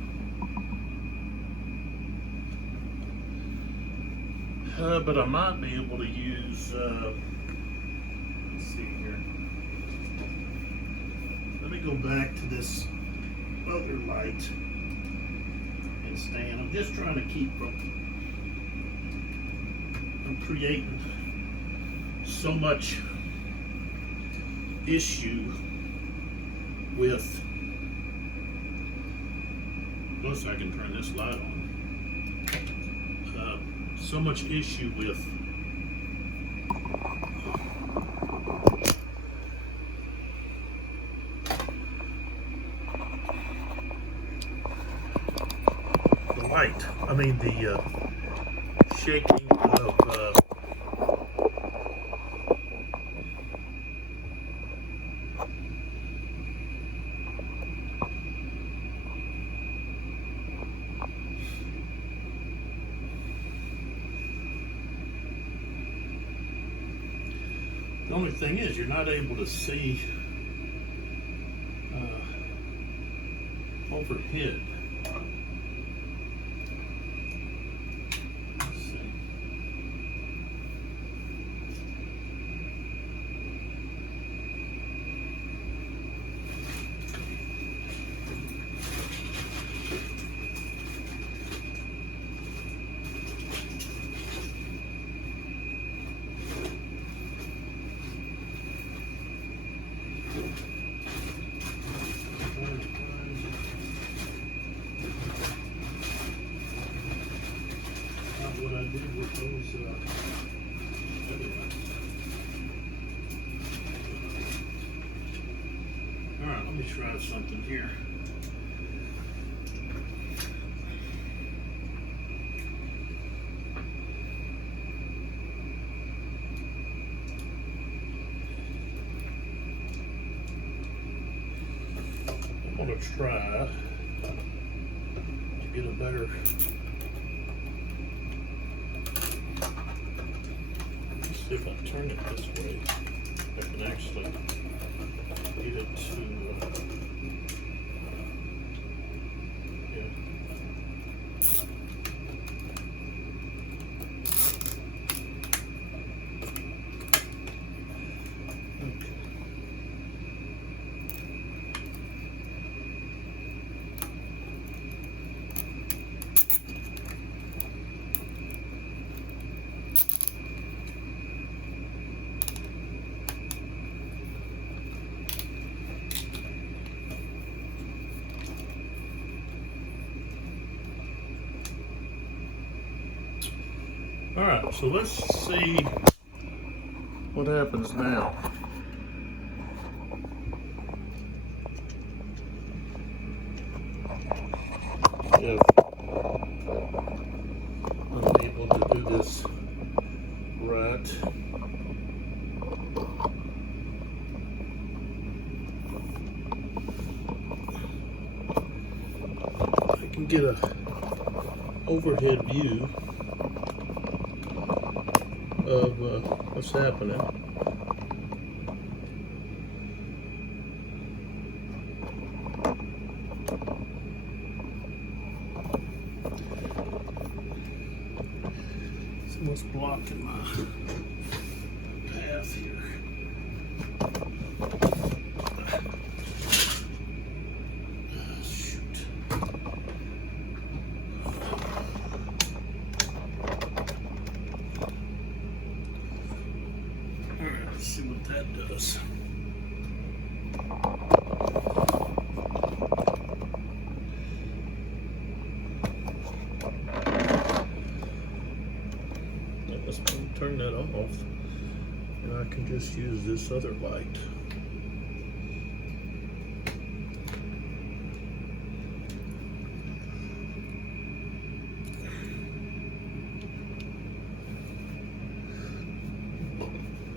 But I might be able to use. Let's see here. Let me go back to this other light and stand. I'm just trying to keep from creating so much issue with. Plus, I can turn this light on. So much issue with the light. I mean the shaking of the only thing is you're not able to see overhead. Let's see. What I did with those, all right, let me try something here. I'm going to try to get a better. If I turn it this way, I can actually get it to, yeah. Okay. All right, so let's see what happens now. If I'm able to do this right. I can get a overhead view of what's happening. So what's blocking my path here? All see what that does. Let's turn that off, and I can just use this other light.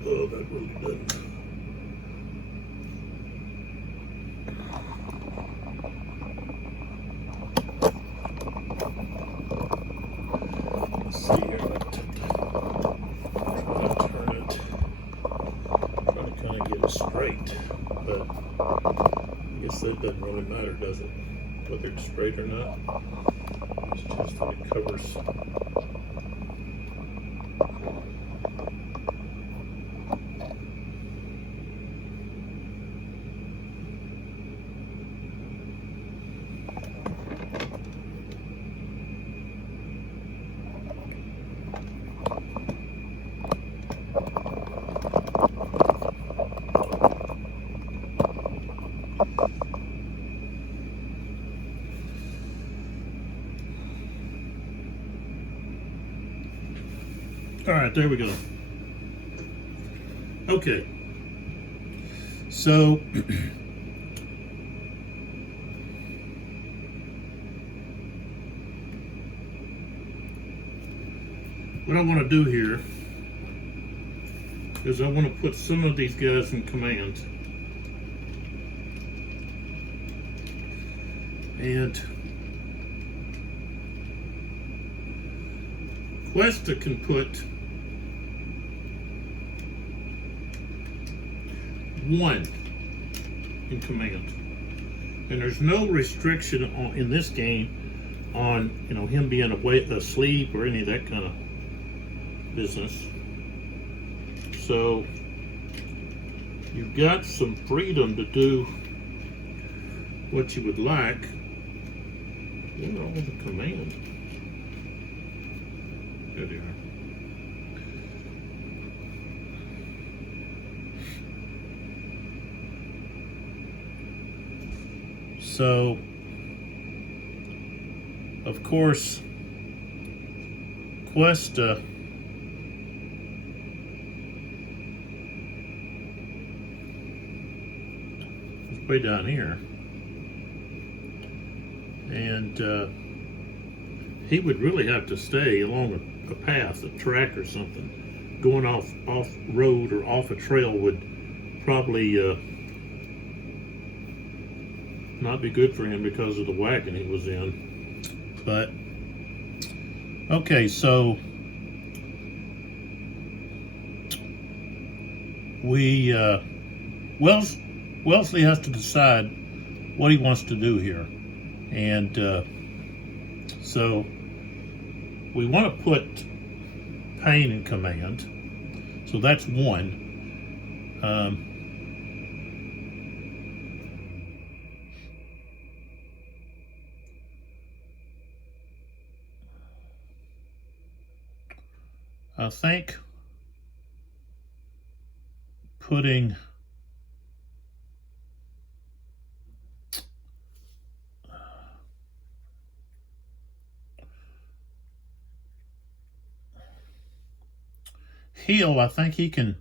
Oh, that really doesn't. Let's see here. Try to turn it. Try to kind of get it straight, but I guess that doesn't really matter, does it? Whether it's straight or not. It's just that it covers. All right, there we go. Okay. So what I want to do here is I want to put some of these guys in command. And Cuesta can put one in command, and there's no restriction on in this game on him being asleep or any of that kind of business. So you've got some freedom to do what you would like. They're all the command. There they are. So, of course, Cuesta is way down here, and he would really have to stay along a path, a track or something. Going off road or off a trail would probably not be good for him because of the wagon he was in. But okay, so we Wellesley has to decide what he wants to do here, and so we want to put Payne in command. So that's one. I think putting Heel, I think he can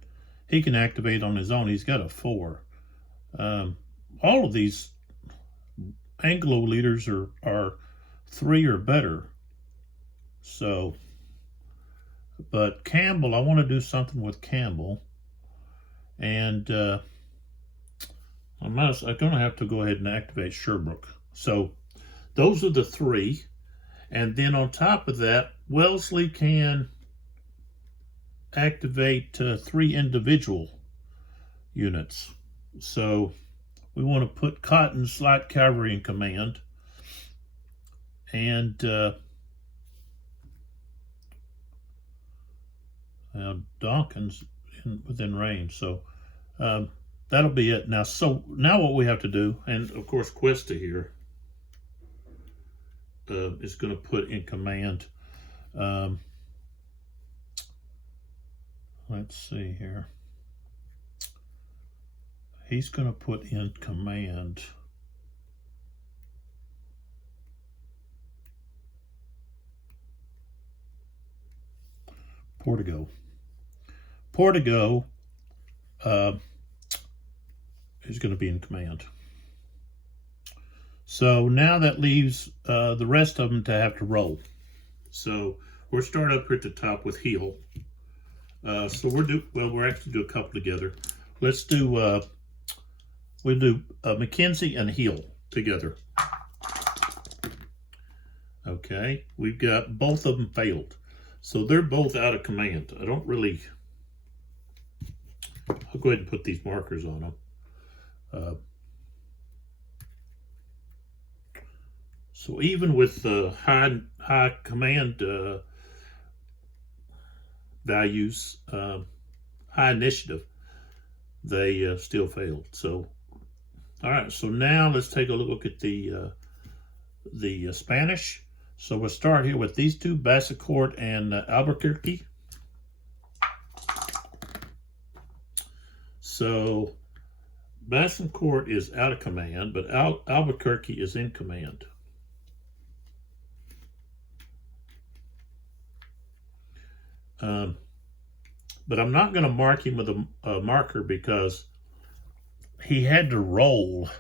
activate on his own. He's got a 4. All of these Anglo leaders are 3 or better. So, but Campbell, I want to do something with Campbell, and I'm going to have to go ahead and activate Sherbrooke. So those are the 3, and then on top of that, Wellesley can activate 3 individual units. So we want to put Cotton's light cavalry in command, and Donkin's within range. So that'll be it. Now what we have to do, and of course Cuesta here is going to put in command. Let's see here. he's going to put in command Portigo. Portigo is going to be in command. So now that leaves the rest of them to have to roll. So we'll start up here at the top with heel. So we're actually do a couple together. Let's do we'll do Mackenzie and heel together. Okay, we've got both of them failed. So they're both out of command. I'll go ahead and put these markers on them. So even with high command values, high initiative, they still failed. So, all right. So now let's take a look at the Spanish. So we'll start here with these two, Bassecourt and Albuquerque. So Bassecourt is out of command, but Albuquerque is in command. But I'm not going to mark him with a marker because he had to roll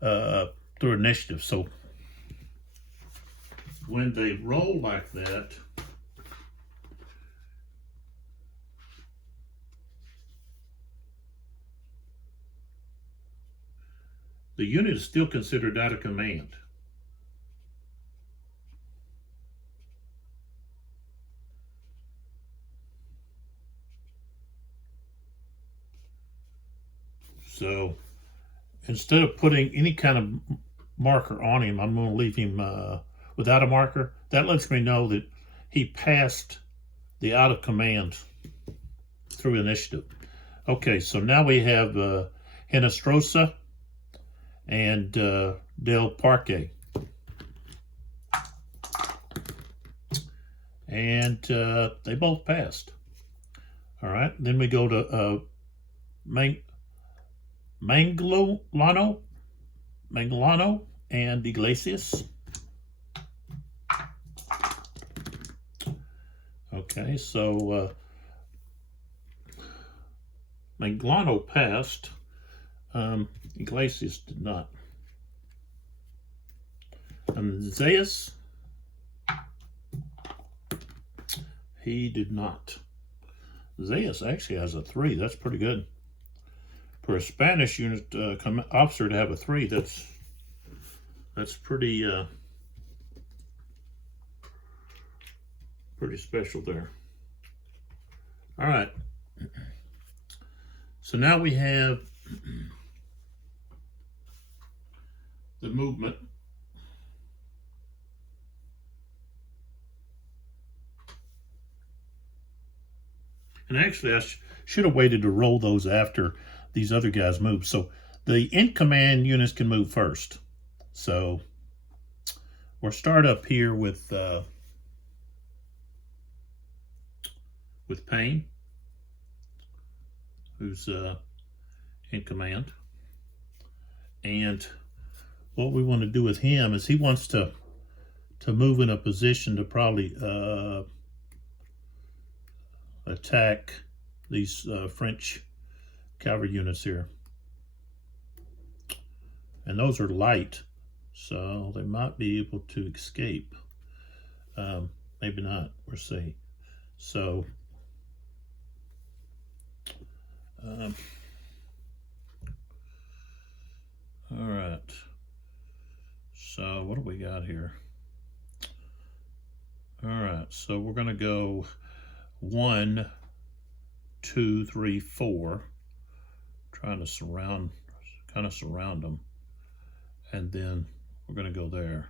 through initiative. So when they roll like that, the unit is still considered out of command. So instead of putting any kind of marker on him, I'm going to leave him without a marker. That lets me know that he passed the out of command through initiative. Okay, so now we have Hinestrosa and Del Parque. And they both passed. All right, then we go to Manglano and Iglesias. Okay, so Manglano passed. Iglesias did not. And Zayas, he did not. Zayas actually has a 3. That's pretty good. For a Spanish unit officer to have a 3, that's pretty pretty special there. All right. So now we have the movement. And actually, I should have waited to roll those after these other guys move. So the in-command units can move first. So we'll start up here with Payne, who's in command. And what we want to do with him is he wants to move in a position to probably attack these French cavalry units here. And those are light, so they might be able to escape. Maybe not, we'll see. So all right, so what do we got here? All right, so we're gonna go 1, 2, 3, 4, trying to surround them, and then we're gonna go there.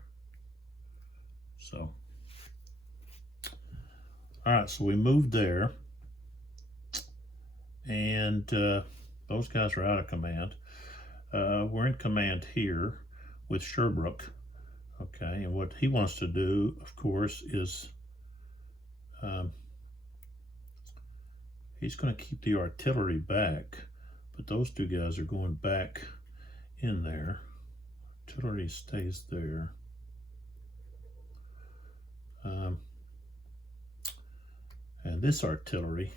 So all right, so we moved there, and those guys are out of command. We're in command here with Sherbrooke. Okay, and what he wants to do, of course, is he's going to keep the artillery back, but those two guys are going back in there. Artillery stays there. And this artillery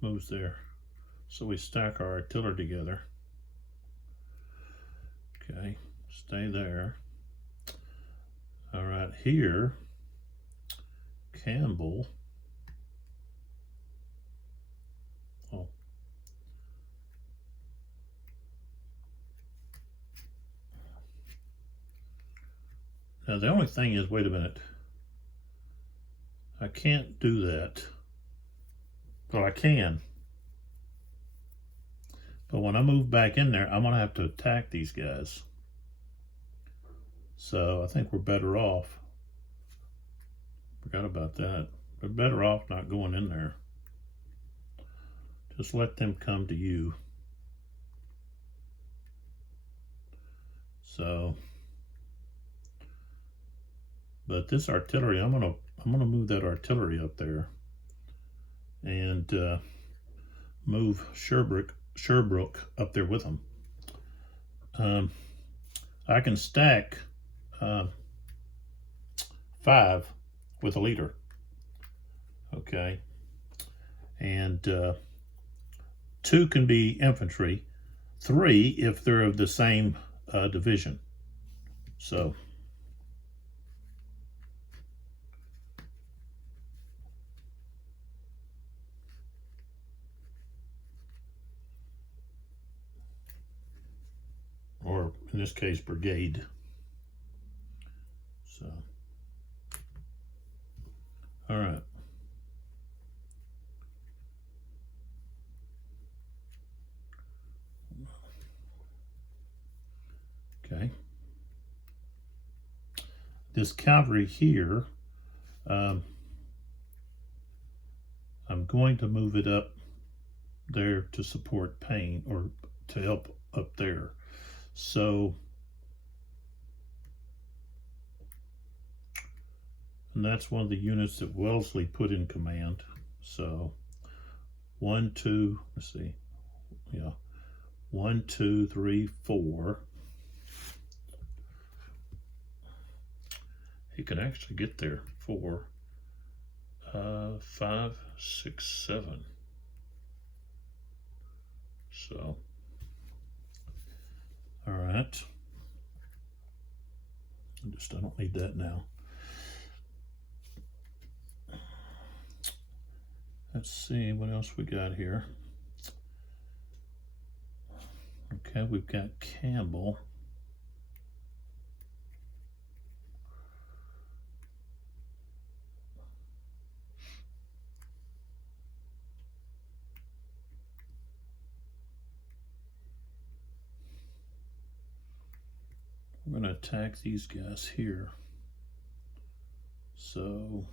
moves there. So we stack our artillery together. Okay, stay there. All right, here, Campbell. Oh. Now the only thing is, wait a minute. I can't do that. Well, I can. But when I move back in there, I'm going to have to attack these guys. So I think we're better off. Forgot about that. We're better off not going in there. Just let them come to you. So, but this artillery, I'm gonna move that artillery up there and move Sherbrooke up there with them. I can stack 5 with a leader. Okay, and 2 can be infantry, 3 if they're of the same division. So or in this case, brigade. So, all right. Okay. This cavalry here, I'm going to move it up there to support Payne, or to help up there. So, and that's one of the units that Wellesley put in command. So 1, 2, let's see, yeah, 1, 2, 3, 4. He can actually get there. 4, 5, 6, 7. So, all right. I don't need that now. Let's see what else we got here. Okay, we've got Campbell. We're going to attack these guys here. So,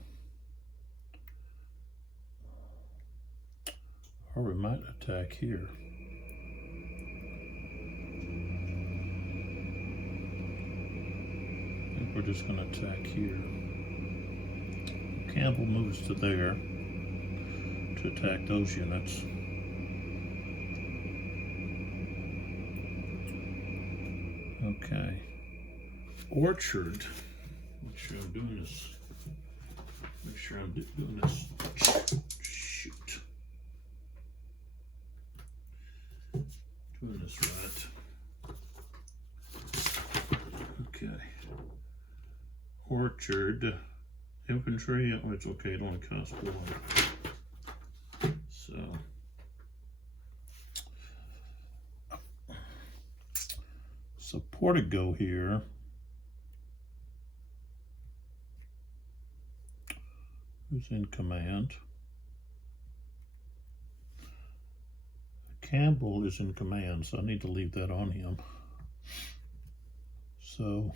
or we might attack here. I think we're just going to attack here. Campbell moves to there to attack those units. Okay. Orchard. Make sure I'm doing this. Make sure I'm doing this. Shoot. Doing this right. Okay. Orchard. Infantry. Oh, it's okay. It only costs 1. So. So Portigo here. Who's in command? Campbell is in command, so I need to leave that on him. So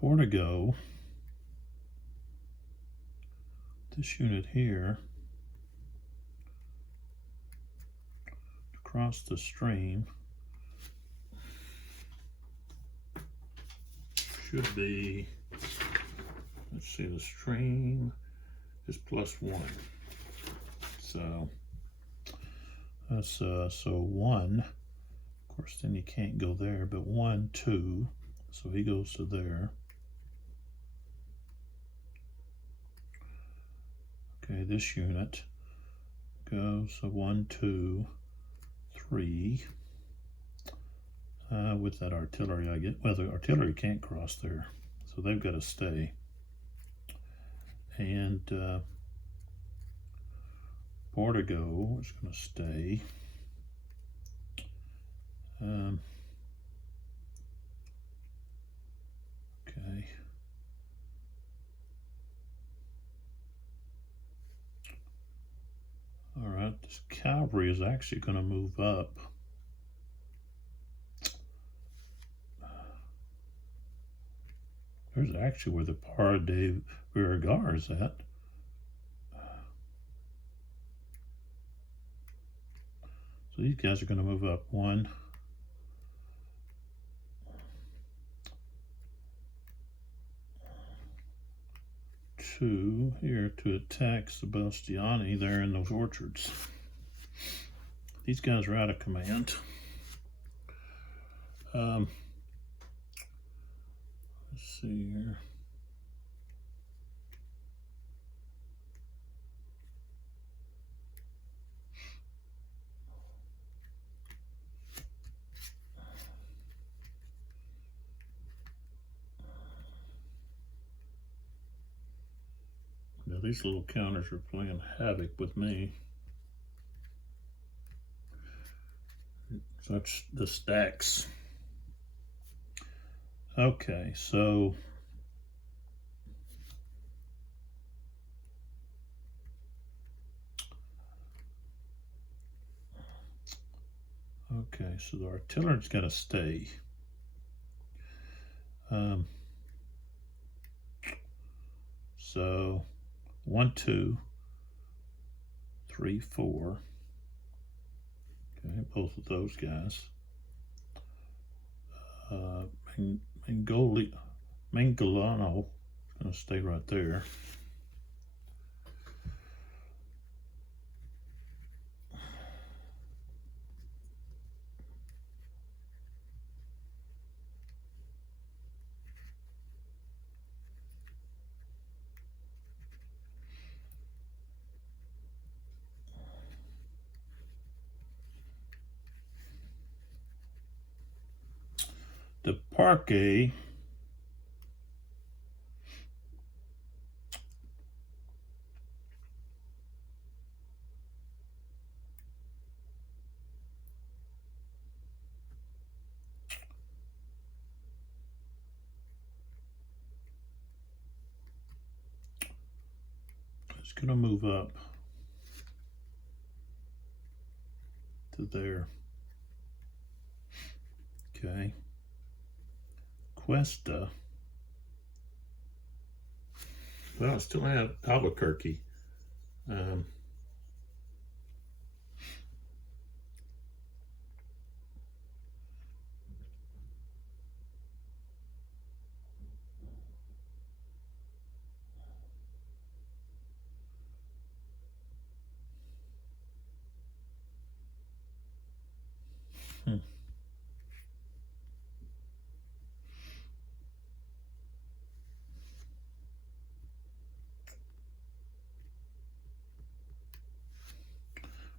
Portigo, this unit here, across the stream, should be, let's see, the stream is +1. So that's so 1. Of course, then you can't go there, but 1, 2. So he goes to there. Okay, this unit goes so 1, 2, 3. With that artillery, I get, well, the artillery can't cross there, so they've got to stay. And Portigo is going to stay. Okay. All right, this cavalry is actually going to move up. There's actually where the Par de Vergar is at. So these guys are going to move up 1, 2 here to attack Sebastiani there in those orchards. These guys are out of command. Let's see here. Now these little counters are playing havoc with me. So that's the stacks. Okay, so the artillery's got to stay. So 1, 2, 3, 4. Okay, both of those guys. Mengolano is going to stay right there. The parquet is going to move up to there. Okay. Cuesta. Well, I still have Albuquerque.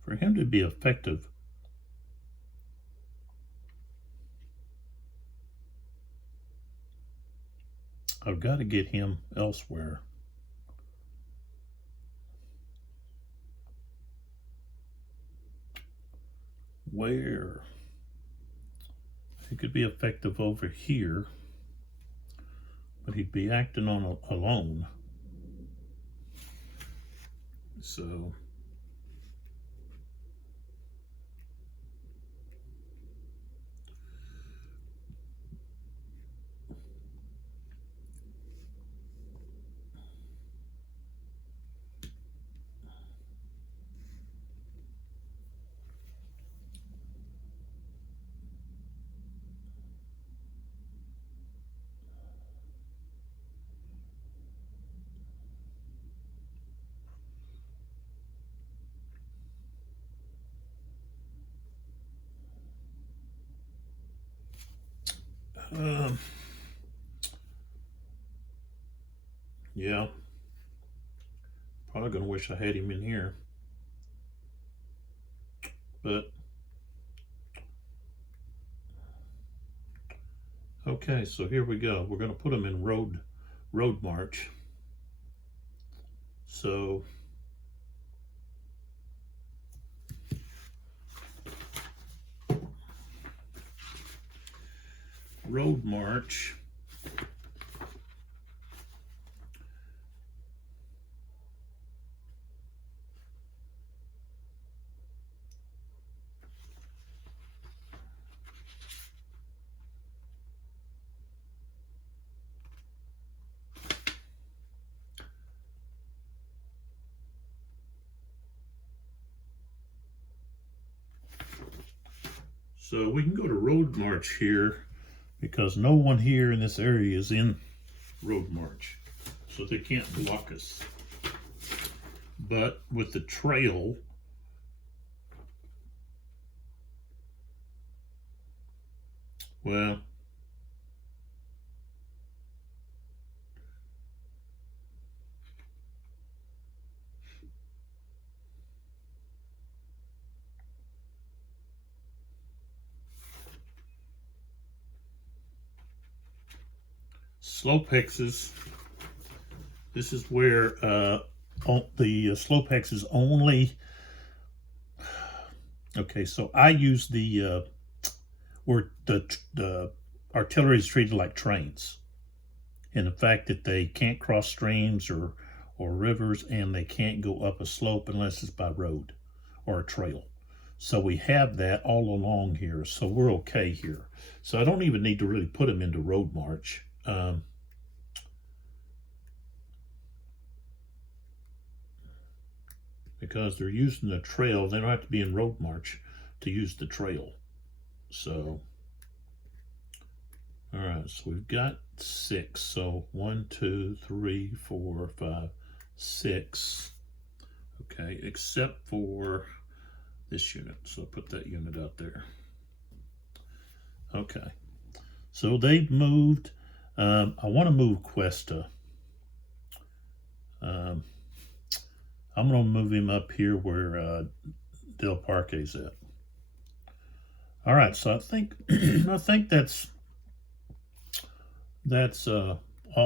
For him to be effective, I've got to get him elsewhere. Where? He could be effective over here, but he'd be acting on alone. So Yeah. Probably gonna wish I had him in here. But okay, so here we go. We're gonna put him in road march. So road march. So we can go to road march here because no one here in this area is in road march. So they can't block us. But with the trail, well, slope hexes. This is where the slope hexes only. Okay, so I use the where the artillery is treated like trains, and the fact that they can't cross streams or rivers, and they can't go up a slope unless it's by road or a trail. So we have that all along here, so we're okay here. So I don't even need to really put them into road march. Because they're using the trail, they don't have to be in road march to use the trail. So, all right, so we've got 6. So 1, 2, 3, 4, 5, 6. Okay, except for this unit. So I'll put that unit out there. Okay, so they've moved. I want to move Cuesta. I'm going to move him up here where Del Parque's at. All right, so I think I think that's all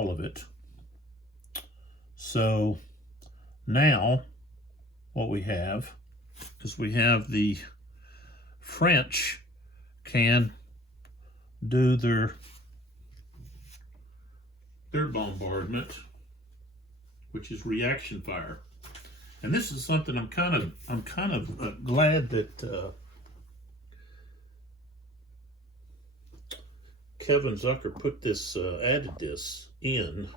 of it. So now what we have is we have the French can do their bombardment, which is reaction fire. And this is something I'm kind of glad that Kevin Zucker put this, added this in.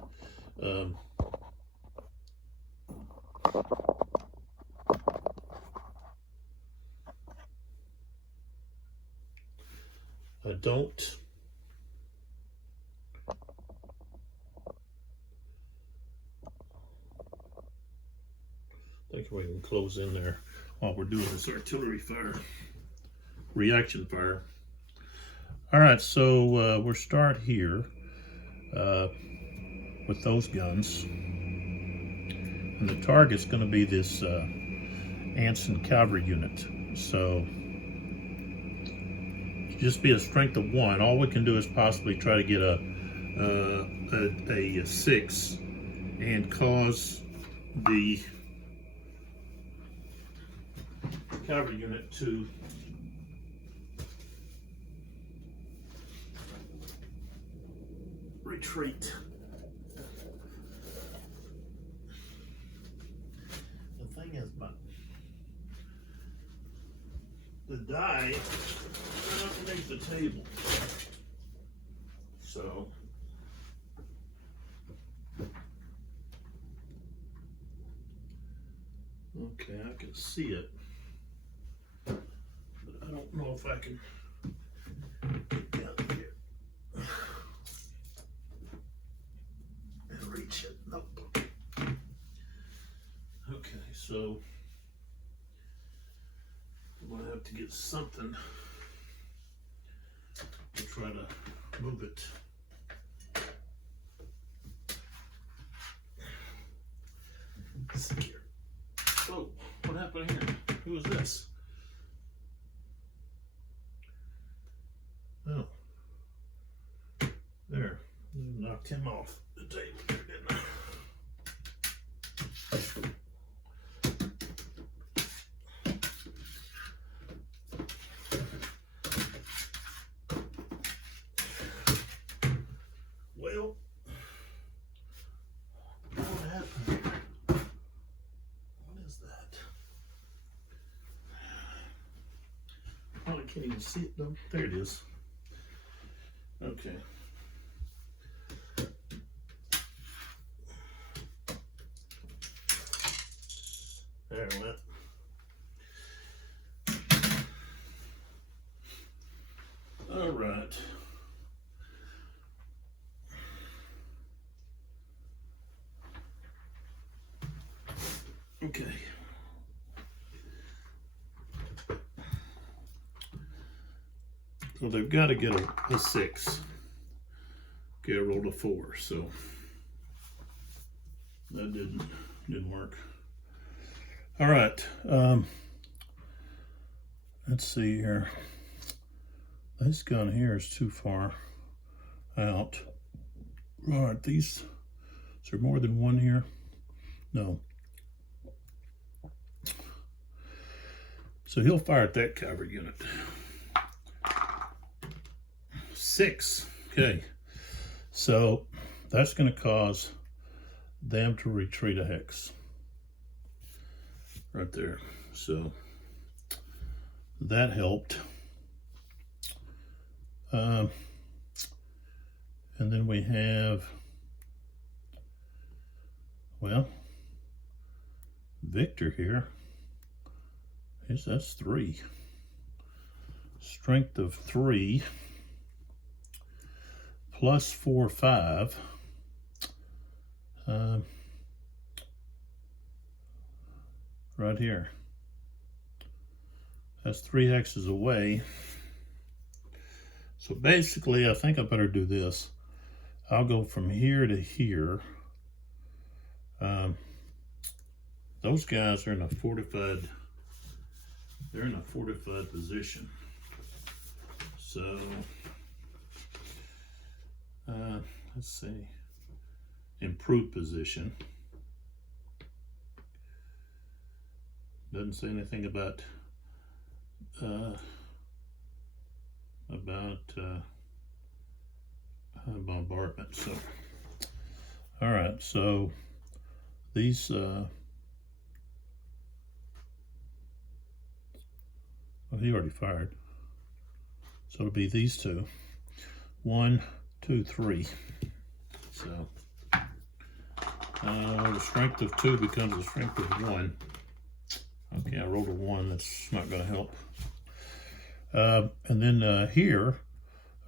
I don't. I think we can close in there while we're doing this artillery fire, reaction fire. All right, so we'll start here with those guns. And the target's going to be this Anson cavalry unit. So just be a strength of 1. All we can do is possibly try to get a 6 and cause the cavalry unit to retreat. The thing is, but the die underneath the table, so okay, I can see it. I don't know if I can get down here and reach it. Nope. Okay, so I'm gonna have to get something to try to move it. Let's see here. Oh, what happened here? Who is this? Oh. There. Knocked him off the table there, didn't I? Well, what happened here? What is that? Oh, I can't even see it though. There it is. Okay. There it went. All right. Okay. So they've got to get a 6. Okay, I rolled a 4, so that didn't work. All right. Let's see here. This gun here is too far out. All right, is there more than one here? No. So he'll fire at that cavalry unit. 6. Okay. So that's going to cause them to retreat a hex. Right there. So that helped. And then we have, well, Victor here. That's 3. Strength of 3 plus 4, 5. Right here. That's 3 hexes away. So basically, I think I better do this. I'll go from here to here. Those guys are in a fortified. They're in a fortified position. So let's see. Improved position. Doesn't say anything about bombardment. So, all right. So these. Well, he already fired. So it'll be these 2. 1, 2, 3. So the strength of 2 becomes the strength of 1. Okay, I rolled a 1. That's not going to help. And then here,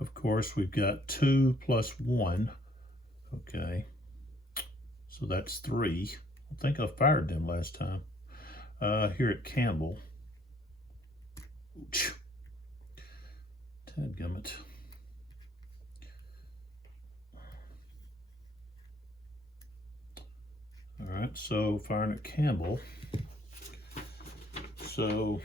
of course, we've got 2 plus 1. Okay. So that's 3. I think I fired them last time. Here at Campbell. Dadgummit. All right, so firing at Campbell. So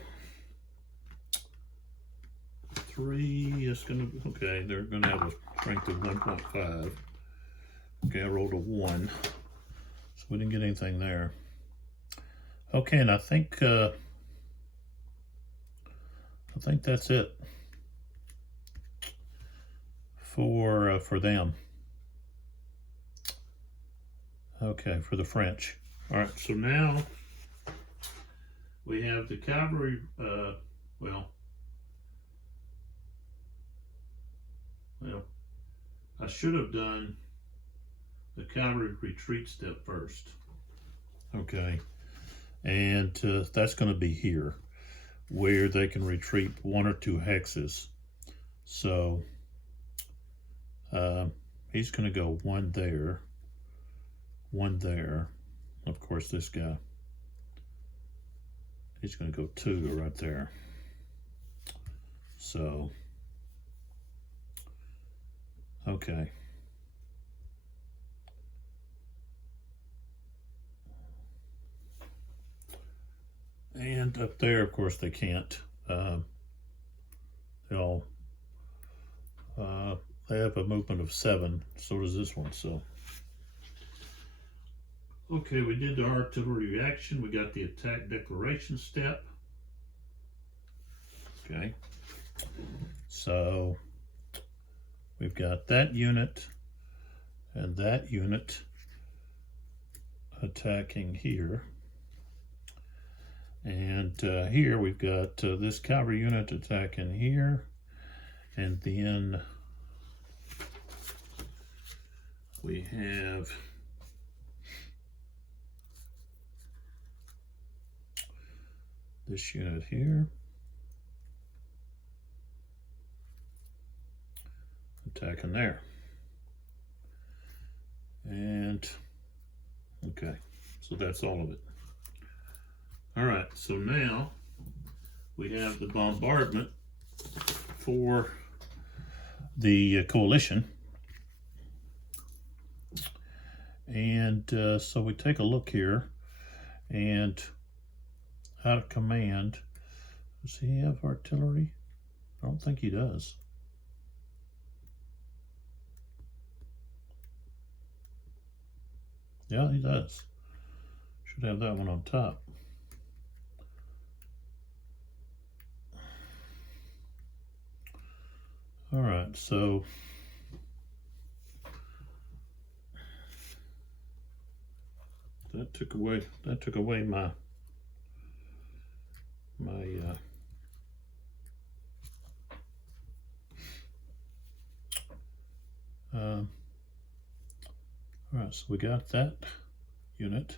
3 is gonna, okay, they're gonna have a strength of 1.5. Okay, I rolled a 1. So we didn't get anything there. Okay, and I think that's it for them. Okay, for the French. All right, so now we have the cavalry. Well, I should have done the cavalry retreat step first. Okay, and that's going to be here, where they can retreat 1 or 2 hexes. So he's going to go 1 there, 1 there. Of course, this guy, he's going to go 2 right there. So Okay. And up there, of course, they can't. They all they have a movement of 7. So does this one. So okay, we did the artillery reaction. We got the attack declaration step. Okay. So we've got that unit and that unit attacking here. And here we've got this cavalry unit attacking here. And then we have this unit here attacking there. And okay, so that's all of it. All right, so now we have the bombardment for the coalition. And so we take a look here, and out of command, does he have artillery? I don't think he does. Yeah, he does. Should have that one on top. All right, so that took away my all right, so we got that unit.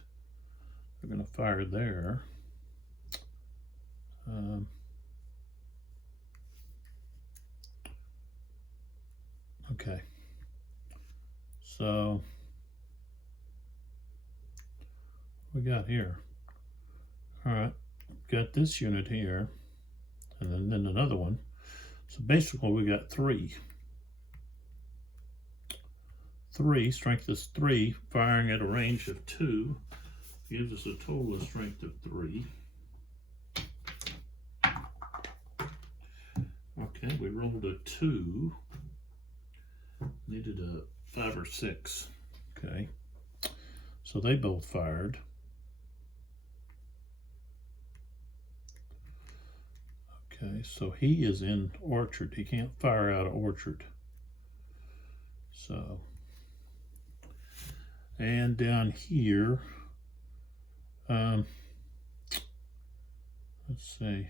We're going to fire there. Okay, so what we got here? All right, got this unit here, and then another one. So basically we got 3. 3, strength is 3, firing at a range of 2, gives us a total of strength of 3. Okay, we rolled a 2, needed a 5 or 6. Okay, so they both fired. Okay, so he is in orchard. He can't fire out of orchard. So, and down here, let's see.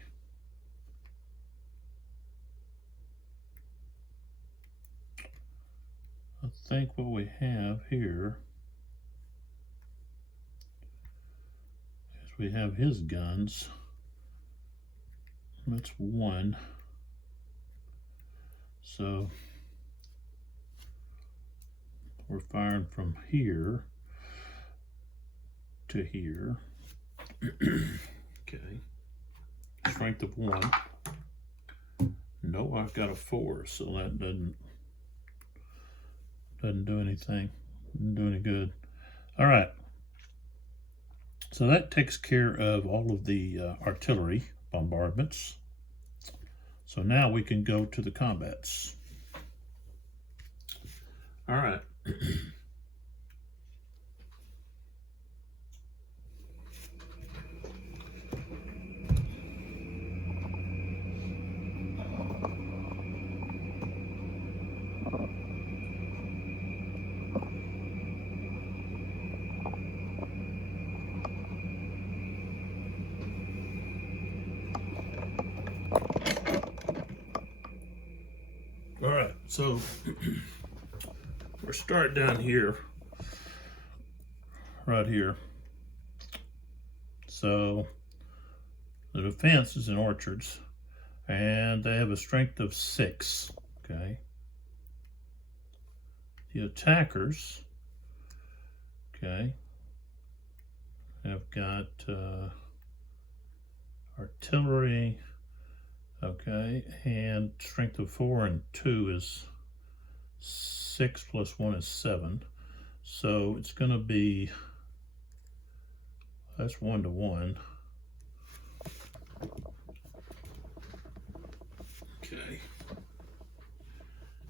I think what we have here is we have his guns. That's 1. So we're firing from here to here. Okay. Strength of 1. No, I've got a 4, so that doesn't do anything. Doesn't do any good. All right. So that takes care of all of the artillery bombardments. So now we can go to the combats. All right. So we're starting down here, right here. So the defense is in orchards, and they have a strength of 6. Okay. The attackers, okay, have got artillery. Okay, and strength of 4 and 2 is 6 plus 1 is 7. So it's going to be, that's 1 to 1. Okay.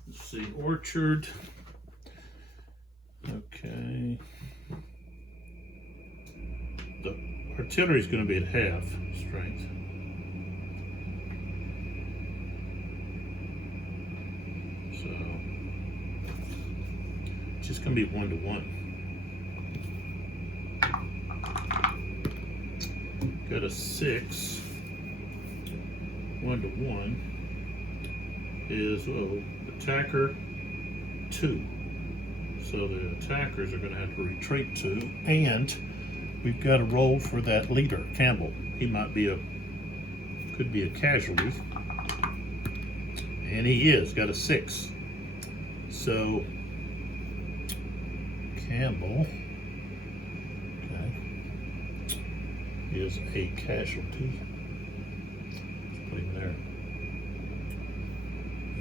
Let's see, orchard. Okay. The artillery is going to be at half strength. So it's just going to be 1 to 1. Got a 6. 1 to 1 is, attacker 2. So the attackers are going to have to retreat 2, and we've got to roll for that leader, Campbell. He might be could be a casualty, and he is, got a 6. So Campbell, okay, is a casualty. Let's put him there.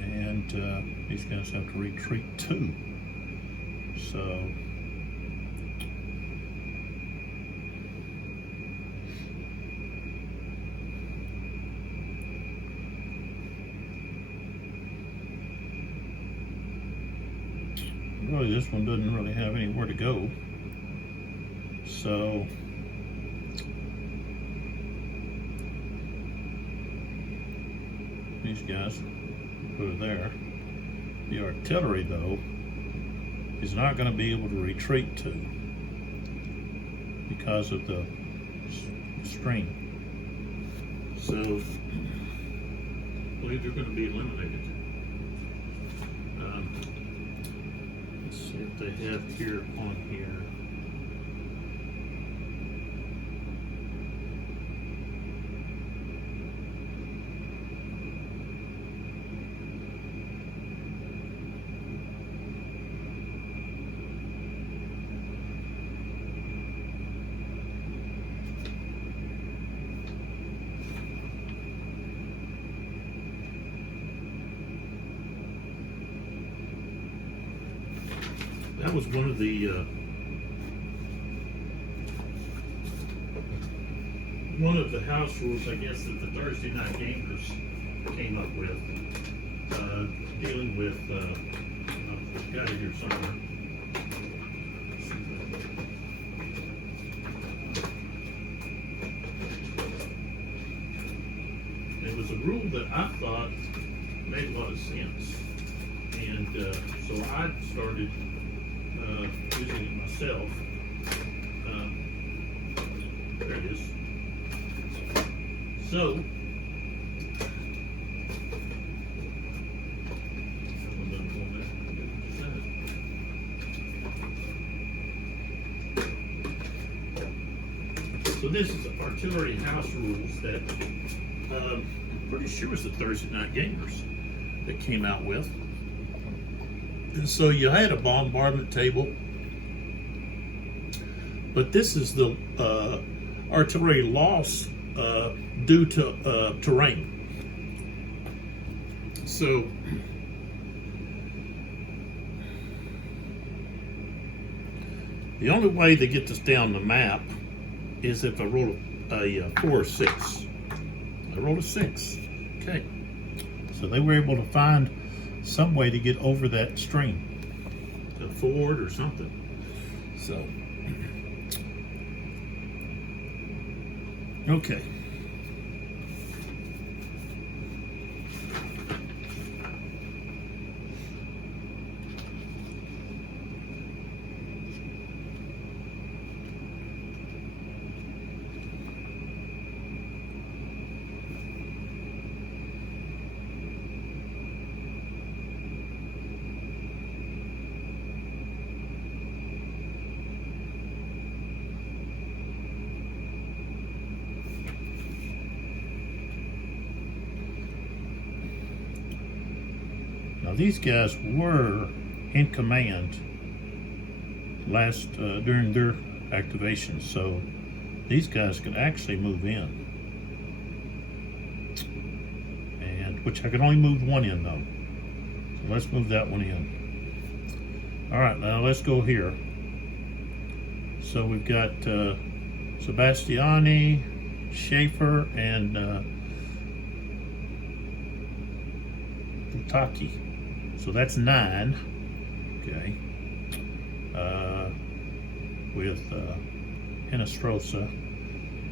And he's going to have to retreat 2. So really this one doesn't really have anywhere to go. So these guys put it there. The artillery though is not going to be able to retreat to because of the string. So I believe they're going to be eliminated. Let's see if they have here on here. That was one of the house rules, I guess, that the Thursday night gamers came up with, dealing with. I've got it here somewhere. It was a rule that I thought made a lot of sense, and so I started using it myself. There it is. So, this is artillery house rules that I'm pretty sure was the Thursday night gamers that came out with. And so you had a bombardment table, but this is the artillery loss due to terrain. So the only way to get this down the map is if I roll a 4 or 6. I rolled a 6. Okay. So they were able to find some way to get over that stream, a ford or something. So, okay. Now these guys were in command during their activation, so these guys could actually move in, and which I can only move one in though. So let's move that one in. All right, now let's go here. So we've got Sebastiani, Schaefer, and Taki. So that's 9. Okay. With Hinestrosa.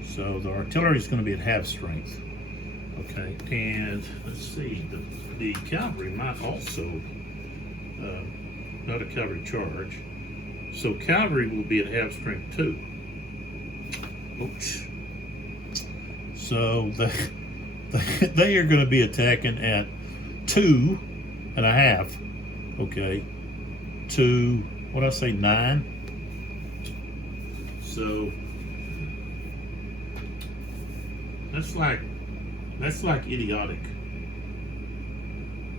So the artillery is going to be at half strength. Okay, and let's see, the cavalry might also, not a cavalry charge. So cavalry will be at half strength too. Oops. So they are going to be attacking at 2.5. Okay, to what did I say, 9. So that's like idiotic.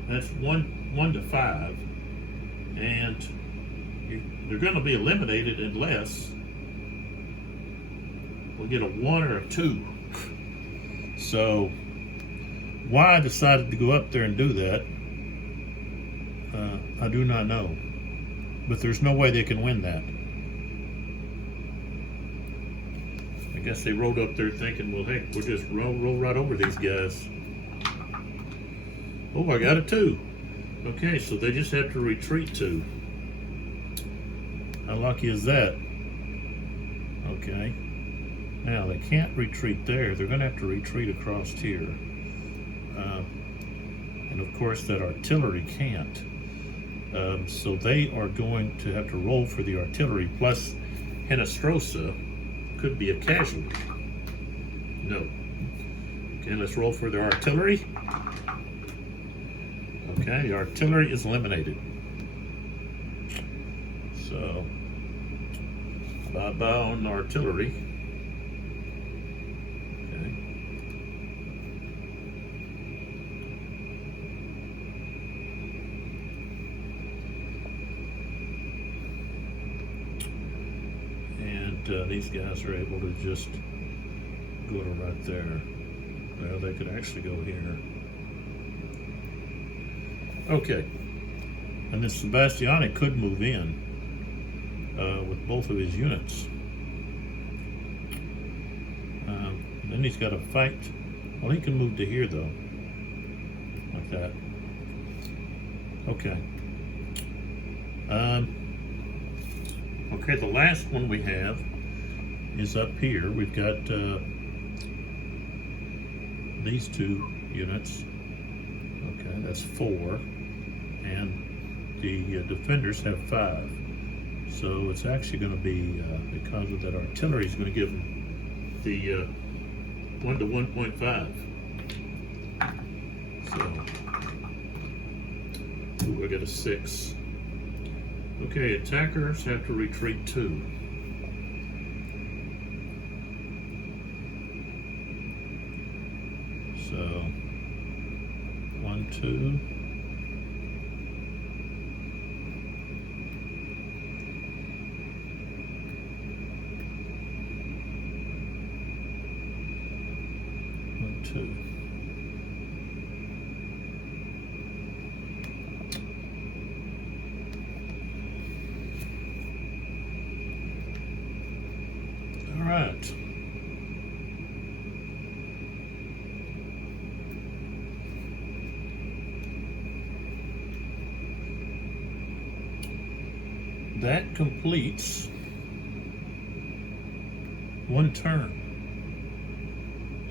That's 1 to 5, and they're going to be eliminated unless we get a 1 or a 2. So why I decided to go up there and do that, I do not know. But there's no way they can win that. I guess they rode up there thinking, well, heck, we'll just roll right over these guys. Oh, I got a 2. Okay, so they just have to retreat 2. How lucky is that? Okay. Now, they can't retreat there. They're going to have to retreat across here. And, of course, that artillery can't. So they are going to have to roll for the artillery, plus Hinestrosa could be a casualty. No. Okay, let's roll for the artillery. Okay, the artillery is eliminated. So, bye-bye on artillery. Okay. And these guys are able to just go to right there. Well, they could actually go here. Okay. And then Sebastiani could move in with both of his units. Then he's got to fight. Well, he can move to here, though. Like that. Okay. Okay, the last one we have is up here. We've got these 2 units. Okay, that's 4. And the defenders have 5. So it's actually going to be, because of that artillery, is going to give them the 1 to 1.5. So, ooh, I got a 6. Okay, attackers have to retreat 2. So, 1, 2. All right. That completes 1 turn.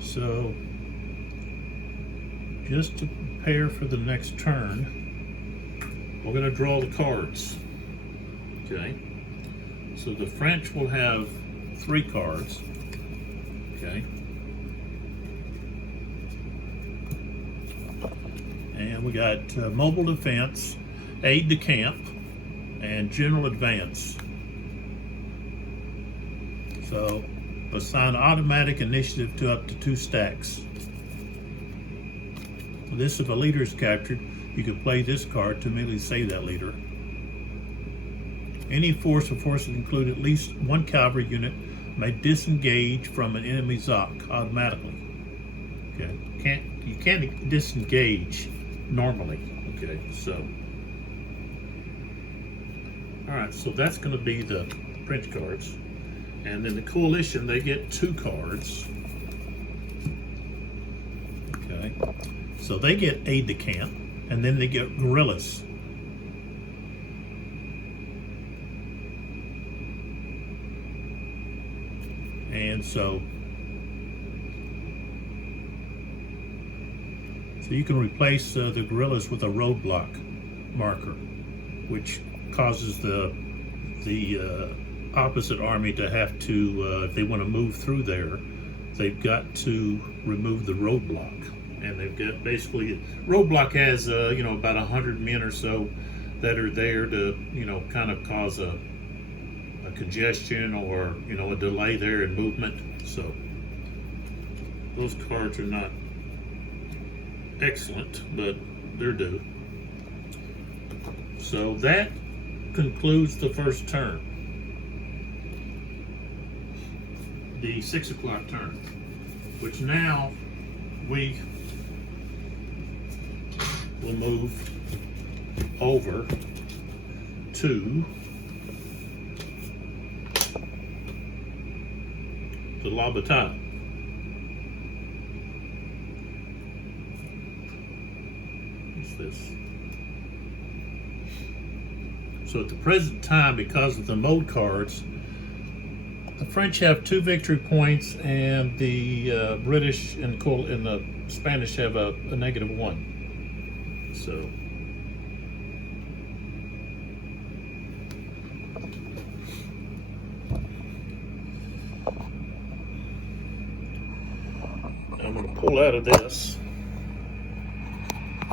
So, just to prepare for the next turn, we're going to draw the cards. Okay. So the French will have 3 cards. Okay. And we got mobile defense, aid de camp, and general advance. So assign automatic initiative to up to 2 stacks. This, if a leader is captured, you can play this card to immediately save that leader. Any force or forces include at least 1 cavalry unit may disengage from an enemy Zoc automatically. Okay, you can't disengage normally. Okay, so All right, so that's going to be the French cards. And then the coalition, they get 2 cards. Okay. So they get aide de camp, and then they get guerrillas. And so you can replace the guerrillas with a roadblock marker, which causes the opposite army to have to, if they want to move through there, they've got to remove the roadblock. And they've got basically, roadblock has, you know, about 100 men or so that are there to, you know, kind of cause a congestion or, you know, a delay there in movement. So those cards are not excellent, but they're due. So that concludes the first turn. The 6 o'clock turn, which now we will move over to La Bataille. What's this? So at the present time, because of the mode cards, the French have 2 victory points, and the British and the Spanish have a -1. So I'm going to pull out of this.